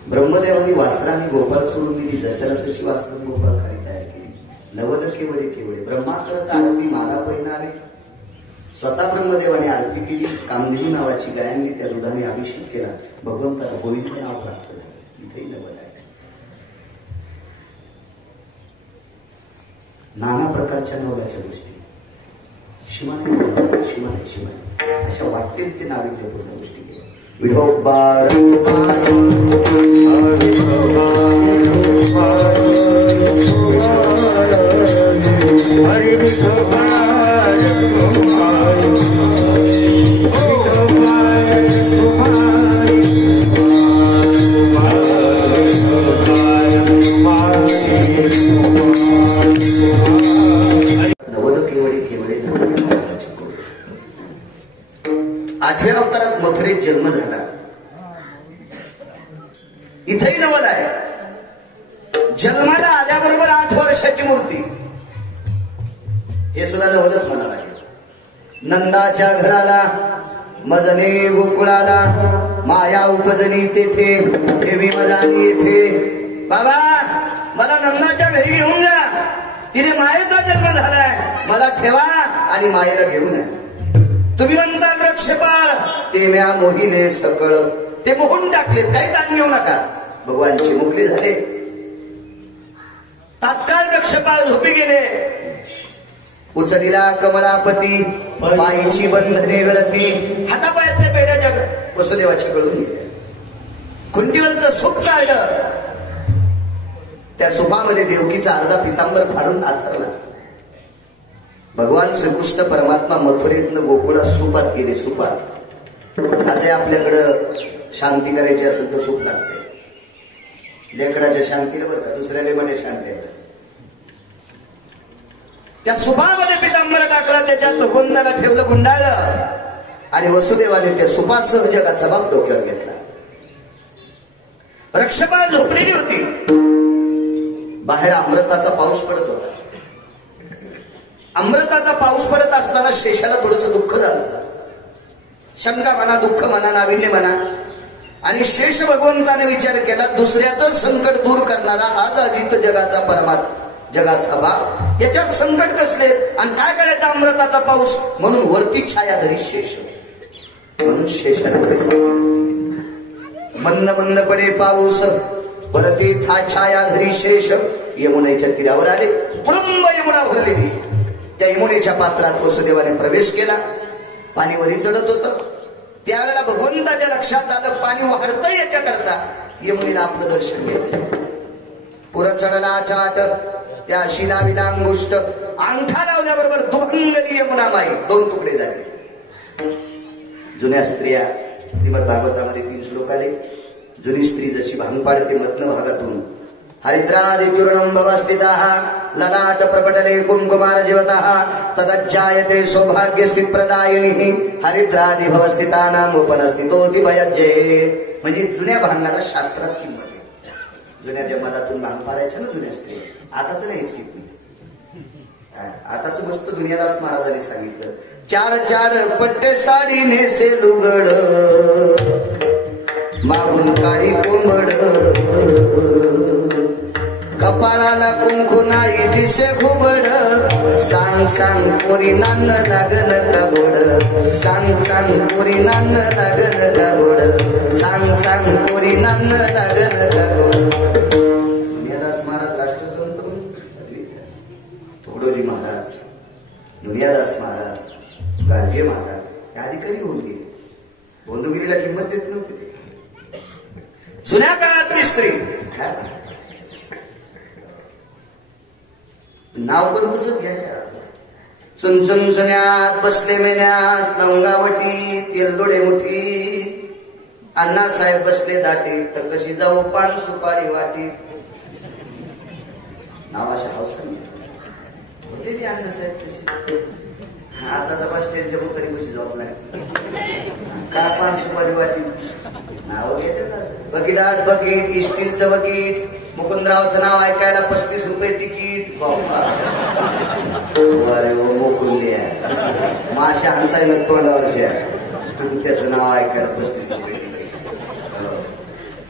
ब्रह्मदेवानी वासरांनी गोपाळ सोडून दिली, जशाला तशी वासरांनी गोपाळ खाली तयार केली. नवद केवळे केवळे ब्रह्मा करत आरती माला परिणामे. स्वतः ब्रह्मदेवाने आरती केली. कामधेनू नावाची गायांनी त्या दुधाने अभिषेक केला. भगवंताला गोविंद नाव प्राप्त झालं. इथेही नवद आहे. नाना प्रकारच्या नवलाच्या गोष्टी, शिमाने शिमाने शिमाने अशा वाटेल ते नाविन्यपूर्ण गोष्टी केल्या. विठोबा नवद केवळे केवळे 8व्या अवतारात मथुरेत जन्म झाला. इथेही नवल आहे. जन्माला आल्याबरोबर 8 वर्षाची मूर्ती, हे सुद्धा नवलच म्हणा लागेल. नंदाच्या घराला मजने गोकुळाला, माया उपजली तेथे ठेवी मजानी येथे. बाबा मला नंदाच्या घरी घेऊन जा, तिने मायेचा जन्म झालाय, मला ठेवा आणि मायेला घेऊन या. तुम्ही म्हणताल रक्षपाळ, तेव्या मोहिने सकळ ते मोहून टाकलेत, काही दान घेऊ नका. भगवान चिमुकले झाले. तात्काळ रक्षपाल झोपी गेले. उचलिला कमळापती, पायीची बंधने गळती, हातापायातल्या पेढ्या जग वसुदेवाच्या गळून गेल्या. खुंटीवरचं सूप काढलं, त्या सुपामध्ये देवकीचा अर्धा पितांबर फाडून आथरला. भगवान श्रीकृष्ण परमात्मा मथुरेतनं गोकुळात सुपात गेले. सुपात आज आपल्याकडं शांती करायची असेल तर सूप टाकते. लेकराच्या शांतीला बरं का, दुसऱ्याला मध्ये शांती आहे. त्या सुपामध्ये पितांबर टाकला, त्याच्यात भगवंताला ठेवलं, गुंडाळलं आणि वसुदेवाने त्या सुपासह जगाचा बाप डोक्यावर घेतला. रक्षपाल झोपलेली होती. बाहेर अमृताचा पाऊस पडत होता. अमृताचा पाऊस पडत असताना शेषाला थोडस दुःख झालं. शंका म्हणा, दुःख म्हणा, नाविन्य म्हणा. आणि शेष भगवंताने विचार केला, दुसऱ्याचं संकट दूर करणारा आज अजित जगाचा परमात्मा, जगाचा बाप, याच्यावर संकट कसले आणि काय करायचा अमृताचा पाऊस. म्हणून वरती छायाधरी शेष, म्हणून शेषाने सांगितलं, मंद मंद पडे पाऊस, वरती था छायाधरी शेष. यमुनेच्या तीरावर आले. पुरंब यमुना भरलेली. त्या यमुनेच्या पात्रात वसुदेवाने प्रवेश केला. पाणी वरी चढत होतं. त्यावेळेला भगवंताच्या लक्षात आलं, पाणी वाढतं याच्या करता यमुनेला आपलं दर्शन घ्यायचं. पुर चढला चाट, त्या शिला विलांगुष्ट, अंगठा लावल्याबरोबर दुभंगली यमुना माई, दोन तुकडे झाले. जुन्या स्त्रिया, श्रीमद भागवतामध्ये 3 श्लोक आले. जुनी स्त्री जशी भांग पाडते मधन भागातून, हरिद्रादि चूर्णं भवस्थिताः ललाट प्रपटले कुंकुमार जीवतः तदज्जायते सौभाग्यस्ति प्रदायिनी हरिद्रादि भवस्थितानां उपनस्थितोति भयज्जे. म्हणजे जुन्या भांगाला शास्त्रात किंमत आहे. जुन्या जमादातून भांग पाडायच्या ना जुन्या स्त्री, आताच नाहीच किती. आताच मस्त दुनियादास महाराजांनी सांगितलं, 4 पट्टे साडी नेसे लुगड, मागून काळी कोंबड, कपाळाला कुंकू नाही दिसे घुबड, सांग सांग पोरी नान लागन का गोड, सांग सांग पोरी नान लागन का गोड, सांग सांग पोरी नान लागन का गोड. दुनियादास महाराज राष्ट्रसंत थोडोजी महाराज, दुनियादास महाराज, गाडगे महाराज हे अधिकारी होऊन गेले. बोंधुगिरीला किंमत देत नव्हती ते. जुन्या काळातली स्त्री नाव पण तसंच घ्यायच्या. चुनचुनचुन्यात बसले मेन्यात, लवंगावटी तेलदोडे मुठी, अण्णासाहेब बसले दाटी, तर कशी जाऊ पान सुपारी वाटी. नावाच्या हौसाने होते मी अण्णासाहेब तशी. आताचा बस स्टँडच्या मुतारी कशी जाऊ नाही का पान सुपारी वाटी नाव घेते ना. बकीटात बकीट, स्टीलचं बकीट, मुकुंदरावचं नाव ऐकायला 35 रुपये तिकीट. अरे मुकुंद्या, माशा आणताय ना तोंडावरच्या, त्याचं नाव ऐकायला 35 रुपये तिकीट.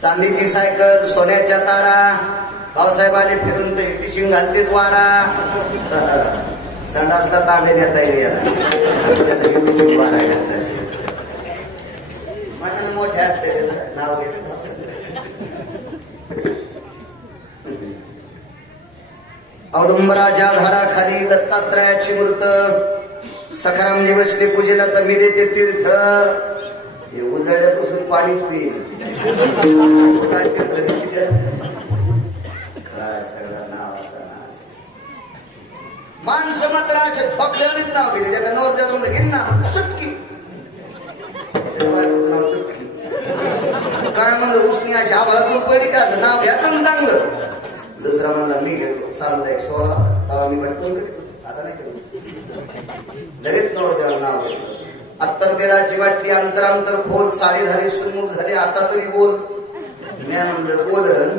चांदीची सायकल, सोन्याच्या तारा, भाऊसाहेब आले फिरून तर पिशिंग घालते वारा. संडासला तांबे नेता येईल याला, पिशिंग वारा घालत असते. माझ्यानं मोठे असते त्याचं नाव घेते. औदुंबराच्या झाडाखाली दत्तात्रयाची मूर्त, सखारामजी बसले पूजेला तर मी देते तीर्थ. हे उजाड्यापासून पाणीच पिईल. काय तीर्थ देते काय सगळा नावाचा नाश. माणसं मात्र असे छोकल्यानेच नाव घेते. त्या नवरच्या तोंड घेईन ना चुटकी, बायकोचं नाव चुटकी. कारण म्हणलं उसनी अशी आभाळातून पडी का नाव घ्यायचं ना चांगलं. दुसरा म्हणला मी घेतो सामुदायिक सोहळा, तेव्हा मी वाटून करीत होतो, आता नाही करू. लगेच नवरदेवाला नाव घेतो. अत्तर तेलाची वाटली, अंतरांतर खोल, साडी झाली, सुन्मुख झाली, आता तरी बोल. मी म्हणलं बोलन,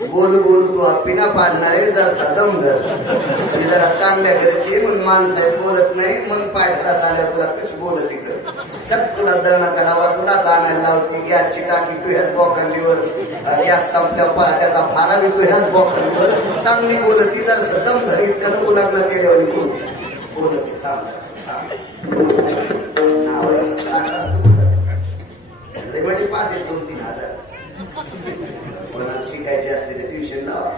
बोलू बोलू तू पिना पाडणारे जरसा दम धर. जरा चांगल्या घरची म्हणून माणसाहेब बोलत नाही, मग पाय घरात आल्या तुला कशी बोलत कर. चट तुला दळणाचा डावा तुलाच आणायला लावते. गॅसची टाकी तू ह्याच बोखंडीवर, गॅस संपल्या पहाट्याचा फारा बी तू ह्याच बोखंडीवर. चांगली बोलती जरसा दम धरीत का नको लग्न केल्यावर बोलते. बोलती थांबला पाठ मागते 2-3 हजार. कोणाला शिकायचे असले तर ट्युशन लावा.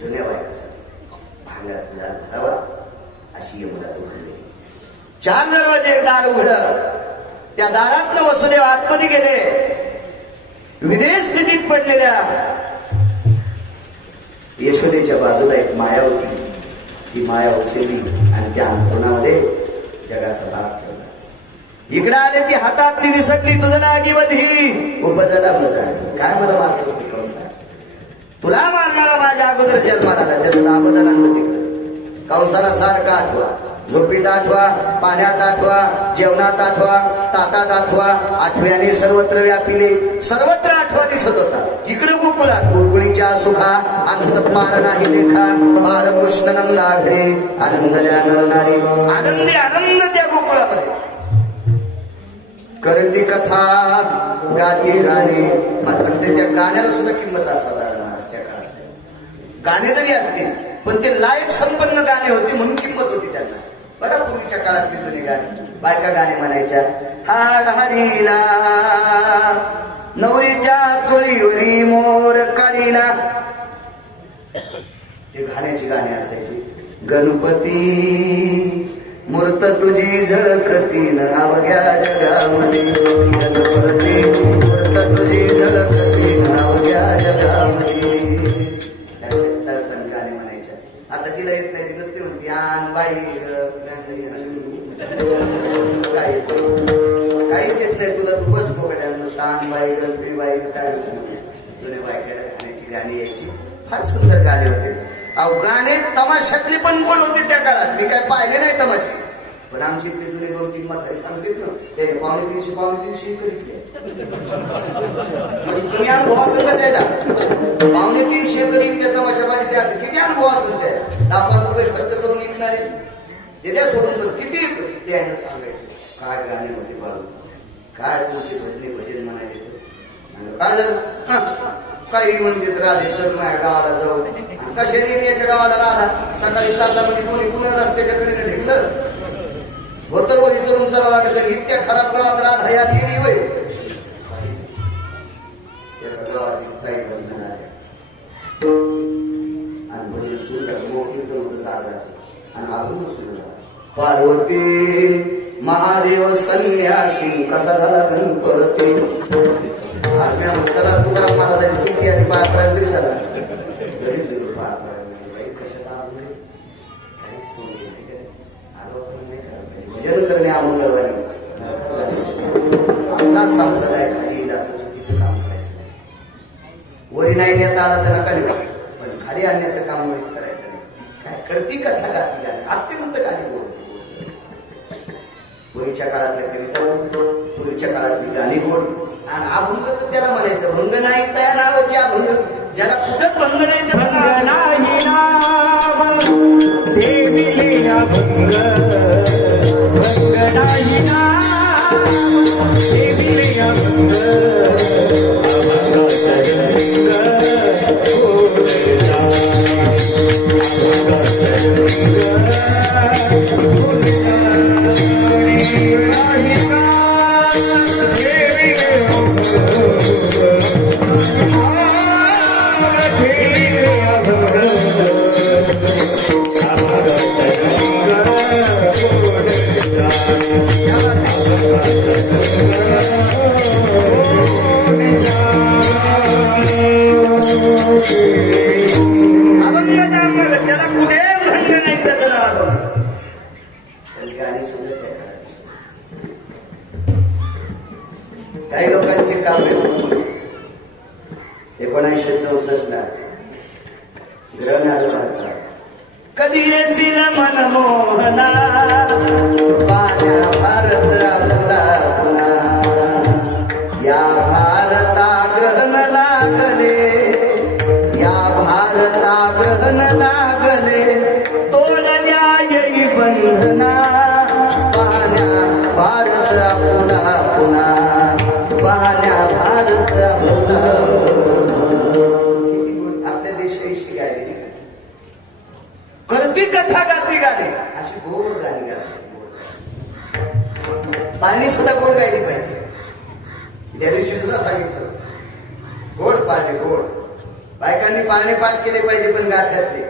जुन्या बायका भांगात फुलाल भरावा अशी यमुना तो म्हणली. 4 दरवाजे एक दार उघडं. त्या दारातनं वसुदेव आतमध्ये गेले. विदेश स्थितीत पडलेल्या यशोदेच्या बाजूला एक माया होती. ती माया उचलली आणि त्या अंतरुणामध्ये जगाचा भाग ठेवला. इकडे आले ती हातातली विसरली. तुझं नागीवधी उपजला मजाली. काय मला मारतोस रे कंसा? तुला मारणारा माझ्या अगोदर जन्माला आला. त्याचं दाबदन आणलं तिकडं. कंसाला सारखा आठवा. झोपीत आठवा, पाण्यात आठवा, जेवणात आठवा, ताटात आठवा. आठव्याने सर्वत्र व्यापिले. सर्वत्र आठवा दिसत होता. इकडे गोकुळात गोकुळीच्या सुखा अंत पार नाही लेखा. बालकृष्ण नंदा घरे आनंदल्या नरनारी. आनंदी आनंद त्या गोकुळामध्ये. करती कथा गाती गाणे. मला वाटते त्या गाण्याला सुद्धा किंमत असावं महाराज त्या काळात. गाणे जरी असतील पण ते लायक संपन्न गाणे होते म्हणून किंमत होती त्यांना. बरं पूर्वीच्या काळातली जुनी गाणी. बायका गाणे म्हणायच्या. हार हरीला नवरीच्या चोळीवरी मोर काढीला. ते घाण्याची गाणी असायची. गणपती मूर्त तुझी झळकतीन अवघ्या जगामध्ये. गणपती मूर्त तुझी झळकतीन अवघ्या जगामध्ये. गाणे म्हणायच्या. आता तिला येत नाही. ती नुसती म्हणते आन बाई काय येत काहीच येत नाही तुला. तू बस बघा नुसतं आन बाई गणपती बाई काय. जुन्या बायकाला गाण्याची गाणी यायची. फार सुंदर गाणे होते. अहो गाणे तमाशातली पण गोड होते त्या काळात. मी काय पाहिले नाही तमाशे. पण आमची ते जुने 2-3 म्हातारी सांगतात ना ते 250-300 करीतले. म्हणजे कमी अनुभव असेल का त्याला. 250-300 करीत त्या तमाशा पाहिजे. त्या किती अनुभव असेल त्या. 10-5 रुपये खर्च करून विकणारे ते त्या सोडून तर किती त्यानं सांगायचे. काय गाणे होते बाळू. काय तुमचे भजने भजन म्हणायचे. काय झालं काही म्हणतात राधे चल माझ्या गावाला जाऊ. कशाने याच्या गावाला राधा. सकाळी 7ला म्हणजे दोन्ही पुन्हा रस्त्याच्या कडेने ढेकलं होतर वरी चलून चला लागत. इतक्या खराब गावात राधा या लिहिली होय. गावात काही भजन आले आणि भजन सुरू झालं. कीर्तन होतं जागराचं आणि आपण सुरू झाला. पार्वती महादेव संन्यासी कसा झाला गणपती. चला तुकाराम महाराजांची चुकी आणि पाय पडायला तरी चला. घरीच गेलो पाय पडायला. कशात आपण काही सोडले आरोप नाही करायला पाहिजे. भजन करणे अमंगळवाणी. आपला संप्रदाय खाली येईल असं चुकीचं काम करायचं नाही. वरी नाही नेता आला तर नका निघा. पण खाली आणण्याचं काम मुळीच करायचं नाही. काय करती कथा गाती गाणी अत्यंत गाणी बोलते. पूर्वीच्या काळातल्या कविता पूर्वीच्या काळातली गाणी गोड. आणि अभंग तर त्याला म्हणायचं. भंग नाही त्या नावाचे अभंग. ज्याला कुठंच भंग नाही त्याला नाही नाव देविले अभंग. भंग नाही नाव देविले अभंग. त्याला कुठेच भंग नाही. त्याचं नाव गाणी सुद्धा त्या काळात. काही लोकांचे काव्य 1964 ग्रहनाळ भारतात. कधी येशील मनमोहना पाण्या भारत आपला पुन्हा. या भारता ग्रहण लागले. या भारता ग्रहण लागले. तोडल्या येई बंधना. पाण्या भारत आपला पुन्हा. पाण्या भारत आपला. किती आपल्या देशाविषयी गायलेली करती कथा गाती गाणे अशी गोड गाणी गाते. पाणी सुद्धा गोड गायली पाहिजे. त्या दिवशी सुद्धा सांगितलं गोड पाणी गोड. बायकांनी पाणी पाठ केले पाहिजे पण गात घातले.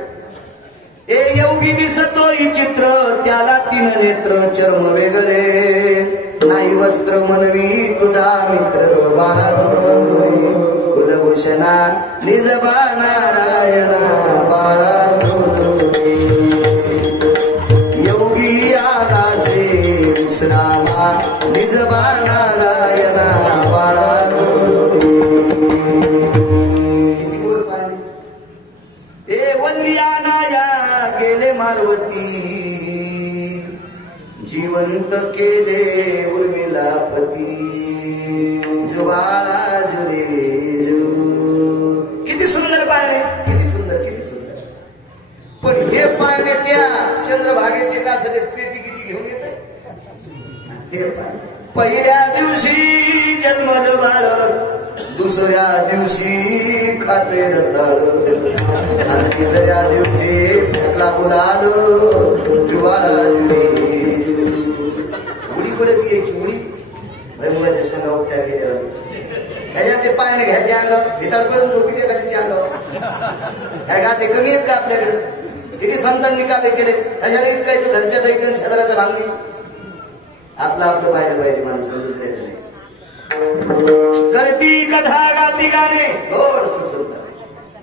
ए योगी दिसतोय चित्र त्याला 3 नेत्र चर्म वेगळे नाही वस्त्र मनवी तुझा मित्र बाळा कुलभूषणा निजबा नारायणा बाळा योगी आला से विश्रामा निजबा नारायणा बाळा. किती गोड पाणी. ए वल्ल्यानाया गेले मारवती जिवंत केले उर्मिला पती जुबाळा जुरे जू. किती सुंदर पाळणे किती सुंदर किती सुंदर. पण हे पाळणे त्या चंद्रभागेत येत असं ते पेटी किती घेऊन येत ते पाळणे. पहिल्या दिवशी जन्मलं बाळ दुसऱ्या दिवशी खाते रताळ आणि तिसऱ्या दिवशी फेकला गुलाल जुवाळा जुरे. उडी कुठे ती यायची उडी भैमुगाच्या शेंगा उपट्या गेल्या त्याच्यात ते पाळणे घ्यायचे अंगावर भिताळ पडून झोपी दे का तिचे अंगावर. काय गाते कमी आहेत का आपल्याकडे. किती संतांनी काबे केले त्याच्याला इतका येतो घरच्या जाईन शेजाराचा भांगणी. आपलं आपलं पाहिलं पाहिजे माणसं दुसऱ्याचं नाही. करती कथा गाती गाणे गोड सुंदर.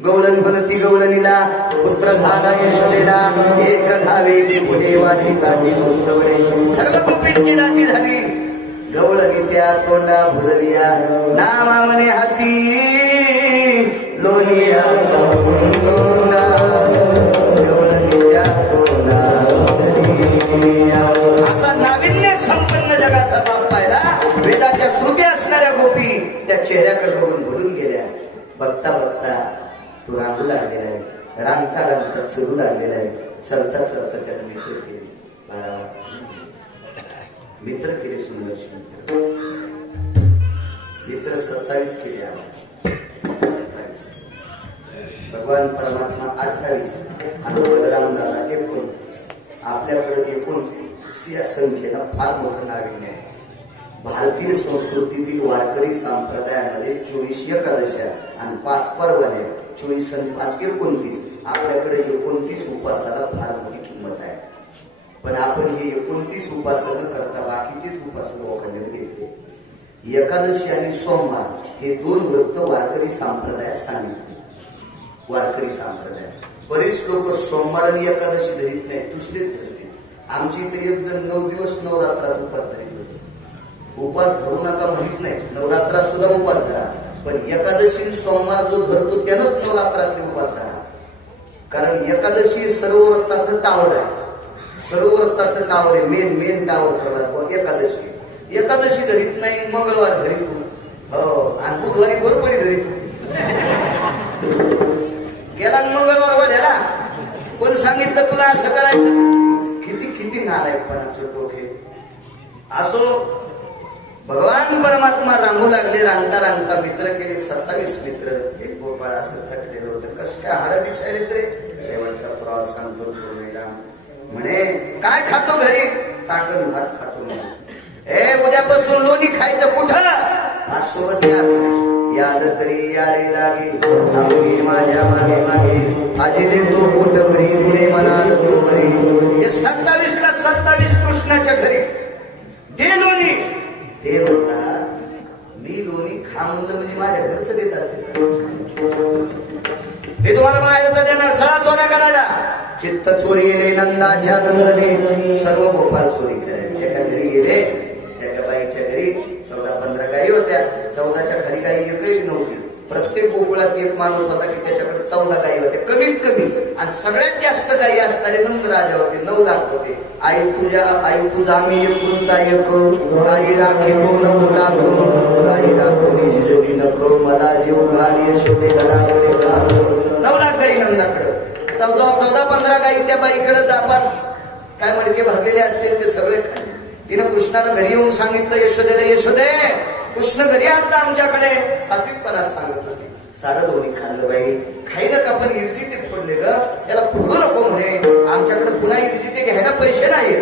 गवळण म्हणती गवळणीला पुत्र झाला यशोदेला एक धावे की पुढे वाटी काठी सुंदवडे धर्मगोपींची नाती झाली गवळणी त्या तोंडा भुरलिया नामा म्हणे हाती लोणियाचा मुंगा गवळणी त्या तोंडा भुरलिया. असा नाविन्य संपन्न जगाचा बाप पाहिला. वेदाच्या श्रुती असणाऱ्या गोपी त्या चेहऱ्याकडे बघून बोलून गेल्या. बघता बघता तो रांगू लागलेला आहे. रांगता रांगता चरू लागलेला आहे. चलता चलता त्याने मित्र केले. मित्र केले सुंदरशी मित्र. मित्र 27 केले. 27 भगवान परमात्मा 28 आणि बलराम दादा 29. आपल्याकडे 29 या संख्येला फार मोठं नाविन्य आहे. भारतीय संस्कृतीतील वारकरी संप्रदायामध्ये 24 एकादशा आणि 5 पर्वणे 24 आणि 5 29. आपल्याकडे 29 उपासाला फार मोठी किंमत आहे. पण आपण हे 29 उपास न करता बाकीचेच उपास बोकांडे घेतले. एकादशी आणि सोमवार हे 2 व्रत वारकरी संप्रदायात सांगितले. वारकरी संप्रदायात बरेच लोक सोमवार आणि एकादशी धरीत नाही दुसरेच धरते. आमची इथे एक जण 9 दिवस नवरात्रात उपास धरीत होते. उपास धरू नका म्हणत नाही. नवरात्रात सुद्धा उपास धरा पण एकादशी सोमवार जो धरतो त्यानंच नवरात्रातले उपास धरा. कारण एकादशी सर्व व्रताचं टावर आहे. सर्व व्रताचं टावर आहे. मेन टावर करणार एकादशी. एकादशी धरीत नाही मंगळवार धरीत हो आणि बुधवारी घोरपडी धरीत गेला मंगळवार वाढ्याला कोण सांगितलं तुला असं करायचं. किती किती नालायकपणाचं डोके. असो भगवान परमात्मा रांगू लागले. रांगता रांगता मित्र केले 27 मित्र. एक गोपाळ असं थकलेलं होतं. कस काय हाड दिसायले रे. शेवटचा प्रवास सांगतो म्हणे काय खातो घरी. ताकद भात खातो. हे उद्यापासून लोणी खायचं कुठं. आज सोबत याद तरी यारे लागे आम्ही माझ्या मागे मागे आजी देतो पोट भरी पुरे मनात तो भरी. 27ला 27 कृष्णाच्या घरी दे लोणी. ते म्हणला मी लोणी खा म्हणलं म्हणजे माझ्या घरचं देत असते. मी तुम्हाला बाहेरचं देणार. चला चोऱ्या करायला. चित्त चोरी येणे नंदाच्या नंदने सर्व गोपाळ चोरी करायला. एका घरी गेले. एका बाईच्या घरी 14-15 गायी होत्या. 14च्या खाली गायी एकही नव्हती. प्रत्येक गोकुळात एक माणूस होता की त्याच्याकडे 14 गायी होत्या कमीत कमी. आणि सगळ्यात जास्त गायी असणारे नंद राजा होते. 9 लाख होते. आई तुझा मी एकुलता एक गायी राखे तो 9 लाख गायी राखोनी झिजली नख मला जीव घाली यशोदे घराकडे 9 लाख गायी नंदाकडे. 14-15 गायी त्या बाईकडे दापास काय मडके भरलेले असतील ते सगळे खाली. तिनं कृष्णाला घरी येऊन सांगितलं यशोदेला यशोदे कृष्ण घरी आलता आमच्याकडे. सात्विकपणा सांगत होती. सारं लोणी खाल्लं बाई. खाई नका पण इर्जी ते फोडले ग. त्याला फोडू नको म्हणे. पुन्हा तिथे घ्यायला पैसे नाही.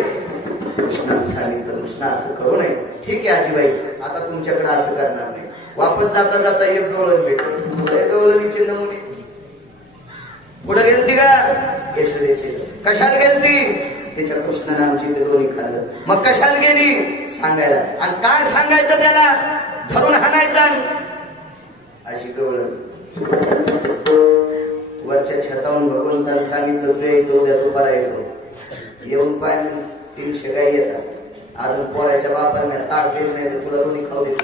कृष्णाने सांगितलं कृष्ण असं करू नये. ठीक आहे आजीबाई, आता तुमच्याकडे असं करणार नाही. वापस जाता जाता एक गवळण भेटली. गवळणीचे नमुने पुढे गेलती का यशोदेची. कशाला गेलती? तिच्या कृष्णाने आमची इथे दोन्ही खाल्लं. मग कशाला गेली? सांगायला. आणि काय सांगायचं त्याला? धरून हाणायचा अशी गवळण. वरच्या छतावून भगवंतांनी सांगितलं तू येतो उद्या दुपारा येतो. येऊन पाय 300 गाई येतात. अजून पोराच्या बापाने ताक देत नाही तर तुला दोन्ही खाऊ देत.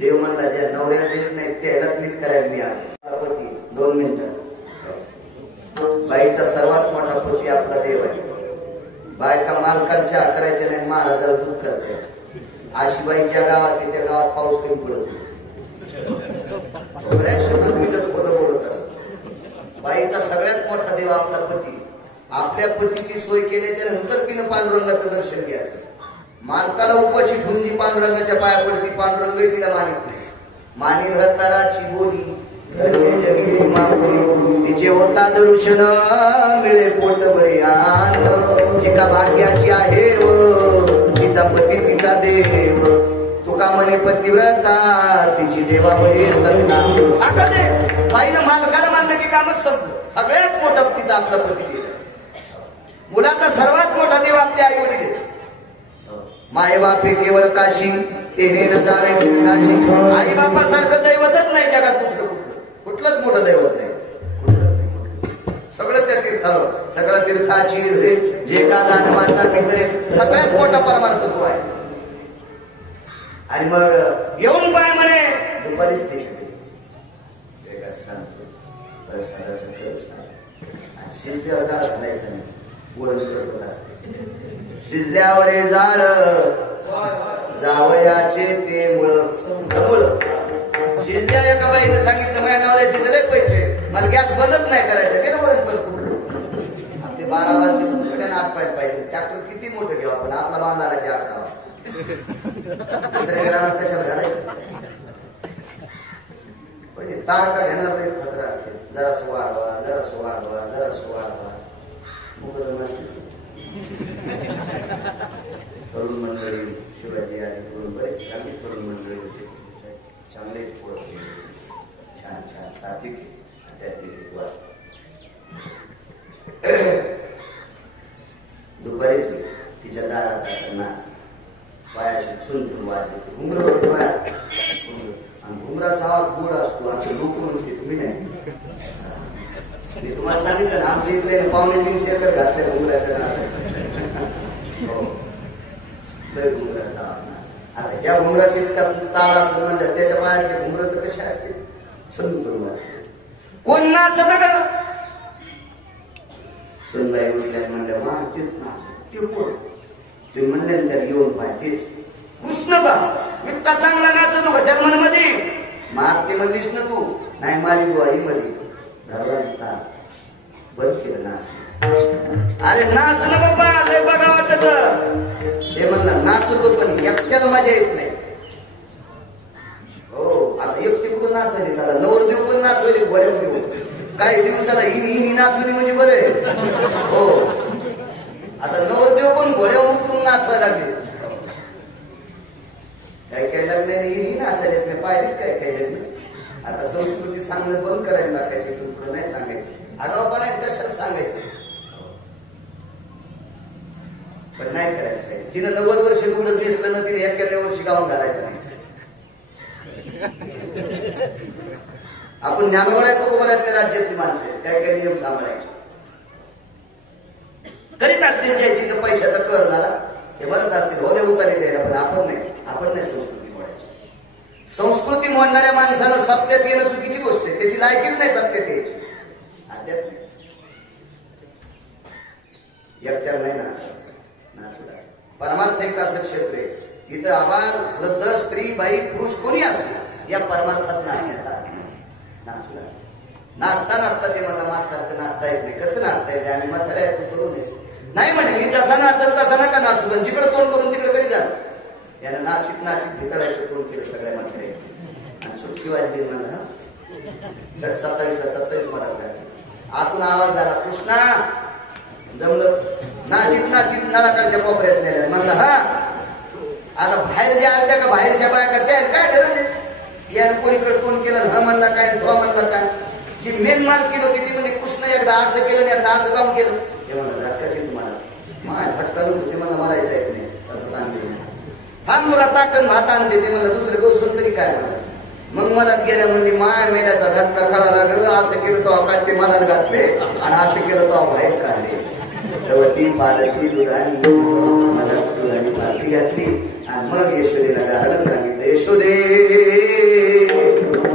देव म्हणला ज्या नवऱ्याला देत नाही त्याला नीट करायला मी आलो. पती 2 मिनिटं. बाईचा सर्वात मोठा पती आपला देव आहे. बायका मालकांच्या करायच्या नाही, महाराजाला दूध करते. अशी बाईच्या गावात त्या गावात पाऊस कमी पडत मी जर खोटं बोलत असतो. बाईचा सगळ्यात मोठा देव आपला पती. आपल्या पतीची सोय केल्याच्या नंतर तिनं पांडुरंगाचं दर्शन घ्यायचं. मालकाला उपाशी ठेवून जी पांडुरंगाच्या पाया पडती पांडुरंगही तिला मानित नाही. मानी भ्रताराची बोली तिचे होता दर्शन मिळे पोट बरे अन्न. जिका भाग्याची आहे व तिचा पती तिचा देव. तुका म्हणे पतिव्रता तिची देवावरी सत्ता. बाईनं मालकाला मानलं की कामच संपलं. सगळ्यात मोठा तिचा आपला पती देव. मुलाचा सर्वात मोठा देव आपले आई वडील. माय बापे केवळ काशी तेने न जावे तीर्थाशी. आई बापासारखं दैवतच नाही जगात दुसरं कुठलंच मोठं दैवत नाही. सगळं त्या तीर्थावर सगळं तीर्थाची जे का दान माता पितरे सगळ्यात मोठा परमार्थ तो आहे. आणि मग येऊन पाय म्हणे दुपारीच त्याच्या प्रसादाचं खरंच नाही. शिजल्यावर जाळ घालायचं नाही. वरण करत असते. शिजल्यावर हे जाळ जावयाचे ते मुळ. शिजल्या एका बाईने सांगितलं माझ्या नवऱ्याचे तर पैसे मला गॅस बंदच नाही करायचं की ना वरण करतो. आपले 12 वाजले नाट पाहिजे पाहिजे. ट्रॅक्टर किती मोठं घ्यावं आपण आपला बांधायला की आटावा. दुसऱ्या घरात कशाला घालायचं. म्हणजे तारका घेणार नाही खतरा असते. जरा सुवारवा जरा सुवारवा जरा सुवारवा मुकदम असते. तरुण मंडळी शिवाजी आदी करून बरेच चांगली तरुण मंडळी होते. चांगले छान छान सात्विक आध्यात्मिक. दुपारीच तिच्या दारात असं नाच पायाशी छुन छुन वाजते. घुंगर होते पायात. आणि घुंगराचा आवाज गोड असतो असं लोक म्हणते. तुम्ही नाही मी तुम्हाला सांगितलं ना आमच्या इथले 2.5-3 एकर घातले घुंगराच्या नादात. हो लय घुंगराचा आवाज. आता या घुंगरात इतका ताळ असं म्हणलं त्याच्या पायातले घुंगर तर कसे असते छंद करून कोण नाचत का. सुनबाई उठल्या म्हणल्या मा तेच नाच ते कोण. ते म्हणले त्याला येऊन पाय तेच कृष्ण का इतका चांगला नाचतो का जन्मामध्ये. मारते म्हणलीस ना तू. नाही मारी तू आई मध्ये धरला तार बंद केलं नाच. अरे नाच ना बाबा लय बघा वाटत. ते म्हणलं नाचतो पण एकट्याला मजा येत नाही. हो आता एकटे कुठं नाचायले दादा. नवरदेव पण नाचवायले घोड्या देऊ. काही दिवसाला हिनी नाचवली म्हणजे बरं आहे. हो आता नवरदेव पण घोड्या उतरून नाचवायला लागले. काही लग्न हिनी नाचायला मी पाहिलेत काही लग्न. आता संस्कृती सांगणं बंद करायला टाकायची. तू पुढे नाही सांगायची. आगाऊपणा कशाला सांगायचं. पण नाही करायचं पाहिजे. जिनं 90 वर्ष लुगडं दिसलं ना तिने 91 वर्षी गाऊन घालायचं नाही. आपण ज्ञानोबर आहेत तुकोबर आहेत त्या राज्यातली माणसं काय काय नियम सांभाळायचे. करीत असतील ज्याची तर पैशाचा कर झाला हे म्हणत असतील हो दे उतारी द्यायला. पण आपण नाही संस्कृती मोडायची. संस्कृती मोडणाऱ्या माणसानं सत्यात येणं चुकीची गोष्ट आहे. त्याची लायकीच नाही सत्यात यायची. अध्यात्म एकट्याला नाही नाचू लागेल. परमार्थ एक असं क्षेत्र आहे इथं आबाल वृद्ध स्त्री बाई पुरुष कोणी असतो या परमार्थात नाचण्याचा नाचू लागेल. नाचता नाचता ते मला माझ्यासारखं नाचता येत नाही. कसं नाचता येईल. आम्ही म्हातारा आहे तू करू नाही म्हणे. मी जसा नाचल तसा नका नाचू. पण जिकडे तोंड करून तिकडे कधी जाणं. यानं नाचित भितडायचं तोंड केलं सगळ्या म्हाताऱ्याचं. आणि सुटकी वाजली म्हणलं हा 27ला 27 मला आतून आवाज झाला कृष्णा जमलं. नाचित नाचित नळाकडच्या कोपऱ्यात नेल्या. म्हणलं हा आता बाहेर जे आल्या का बाहेरच्या बायका त्या काय ठरवले यानं कोणीकडे तोंड केलं हा म्हणला काय ठो म्हणला काय. जी मेन मालकीन होती ती म्हणजे कृष्ण एकदा असं केलं आणि एकदा असं काम केलं. हे म्हणलं झटकाचे तुम्हाला माझ्या झटका नको ते मला मारायचं येत नाही तसं ताणले थांब मुला ताकन भात आणते ते म्हणलं दुसरं गौसून तरी काय म्हणलं. मग मधात गेल्या म्हणजे माय मेल्याचा झटका कळाला ग. असं केलं तो काढते मधात घातले आणि असं केलं तो बाहेर काढले. तेव्हा ती पालती दुधानी मधात दुधानी पालती घातली आणि मग यशोदेला कारण सांगितलं यशोदे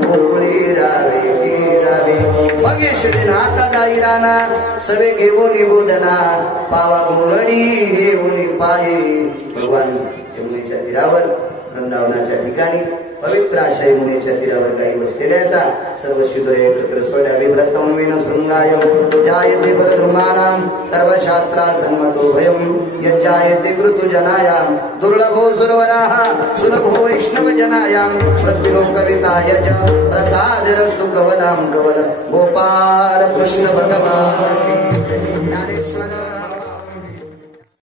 गोकुळे रावे की जावे. मग यशोदेला हाता जाई राना सवे घेऊन निबोधना पावा घोंगडी घेऊन पाये. भगवान यमुनेच्या तीरावर वृंदावनाच्या ठिकाणी पवित्र अशा यमुनेच्या तीरावर काही बसलेल्या आहेत. सर्व शिदुरे एकत्र सोड्या विभ्रतम विन शृंगाय जायते परद्रुमाणाम सर्वशास्त्रा सन्मतो भयम यज्जायते कृतुजनायाम दुर्लभो सुरवराः सुलभो वैष्णव जनायाम प्रतिलोकविताय च प्रसादरस्तु कवलाम कवल गोपाल कृष्ण भगवान ज्ञानेश्वर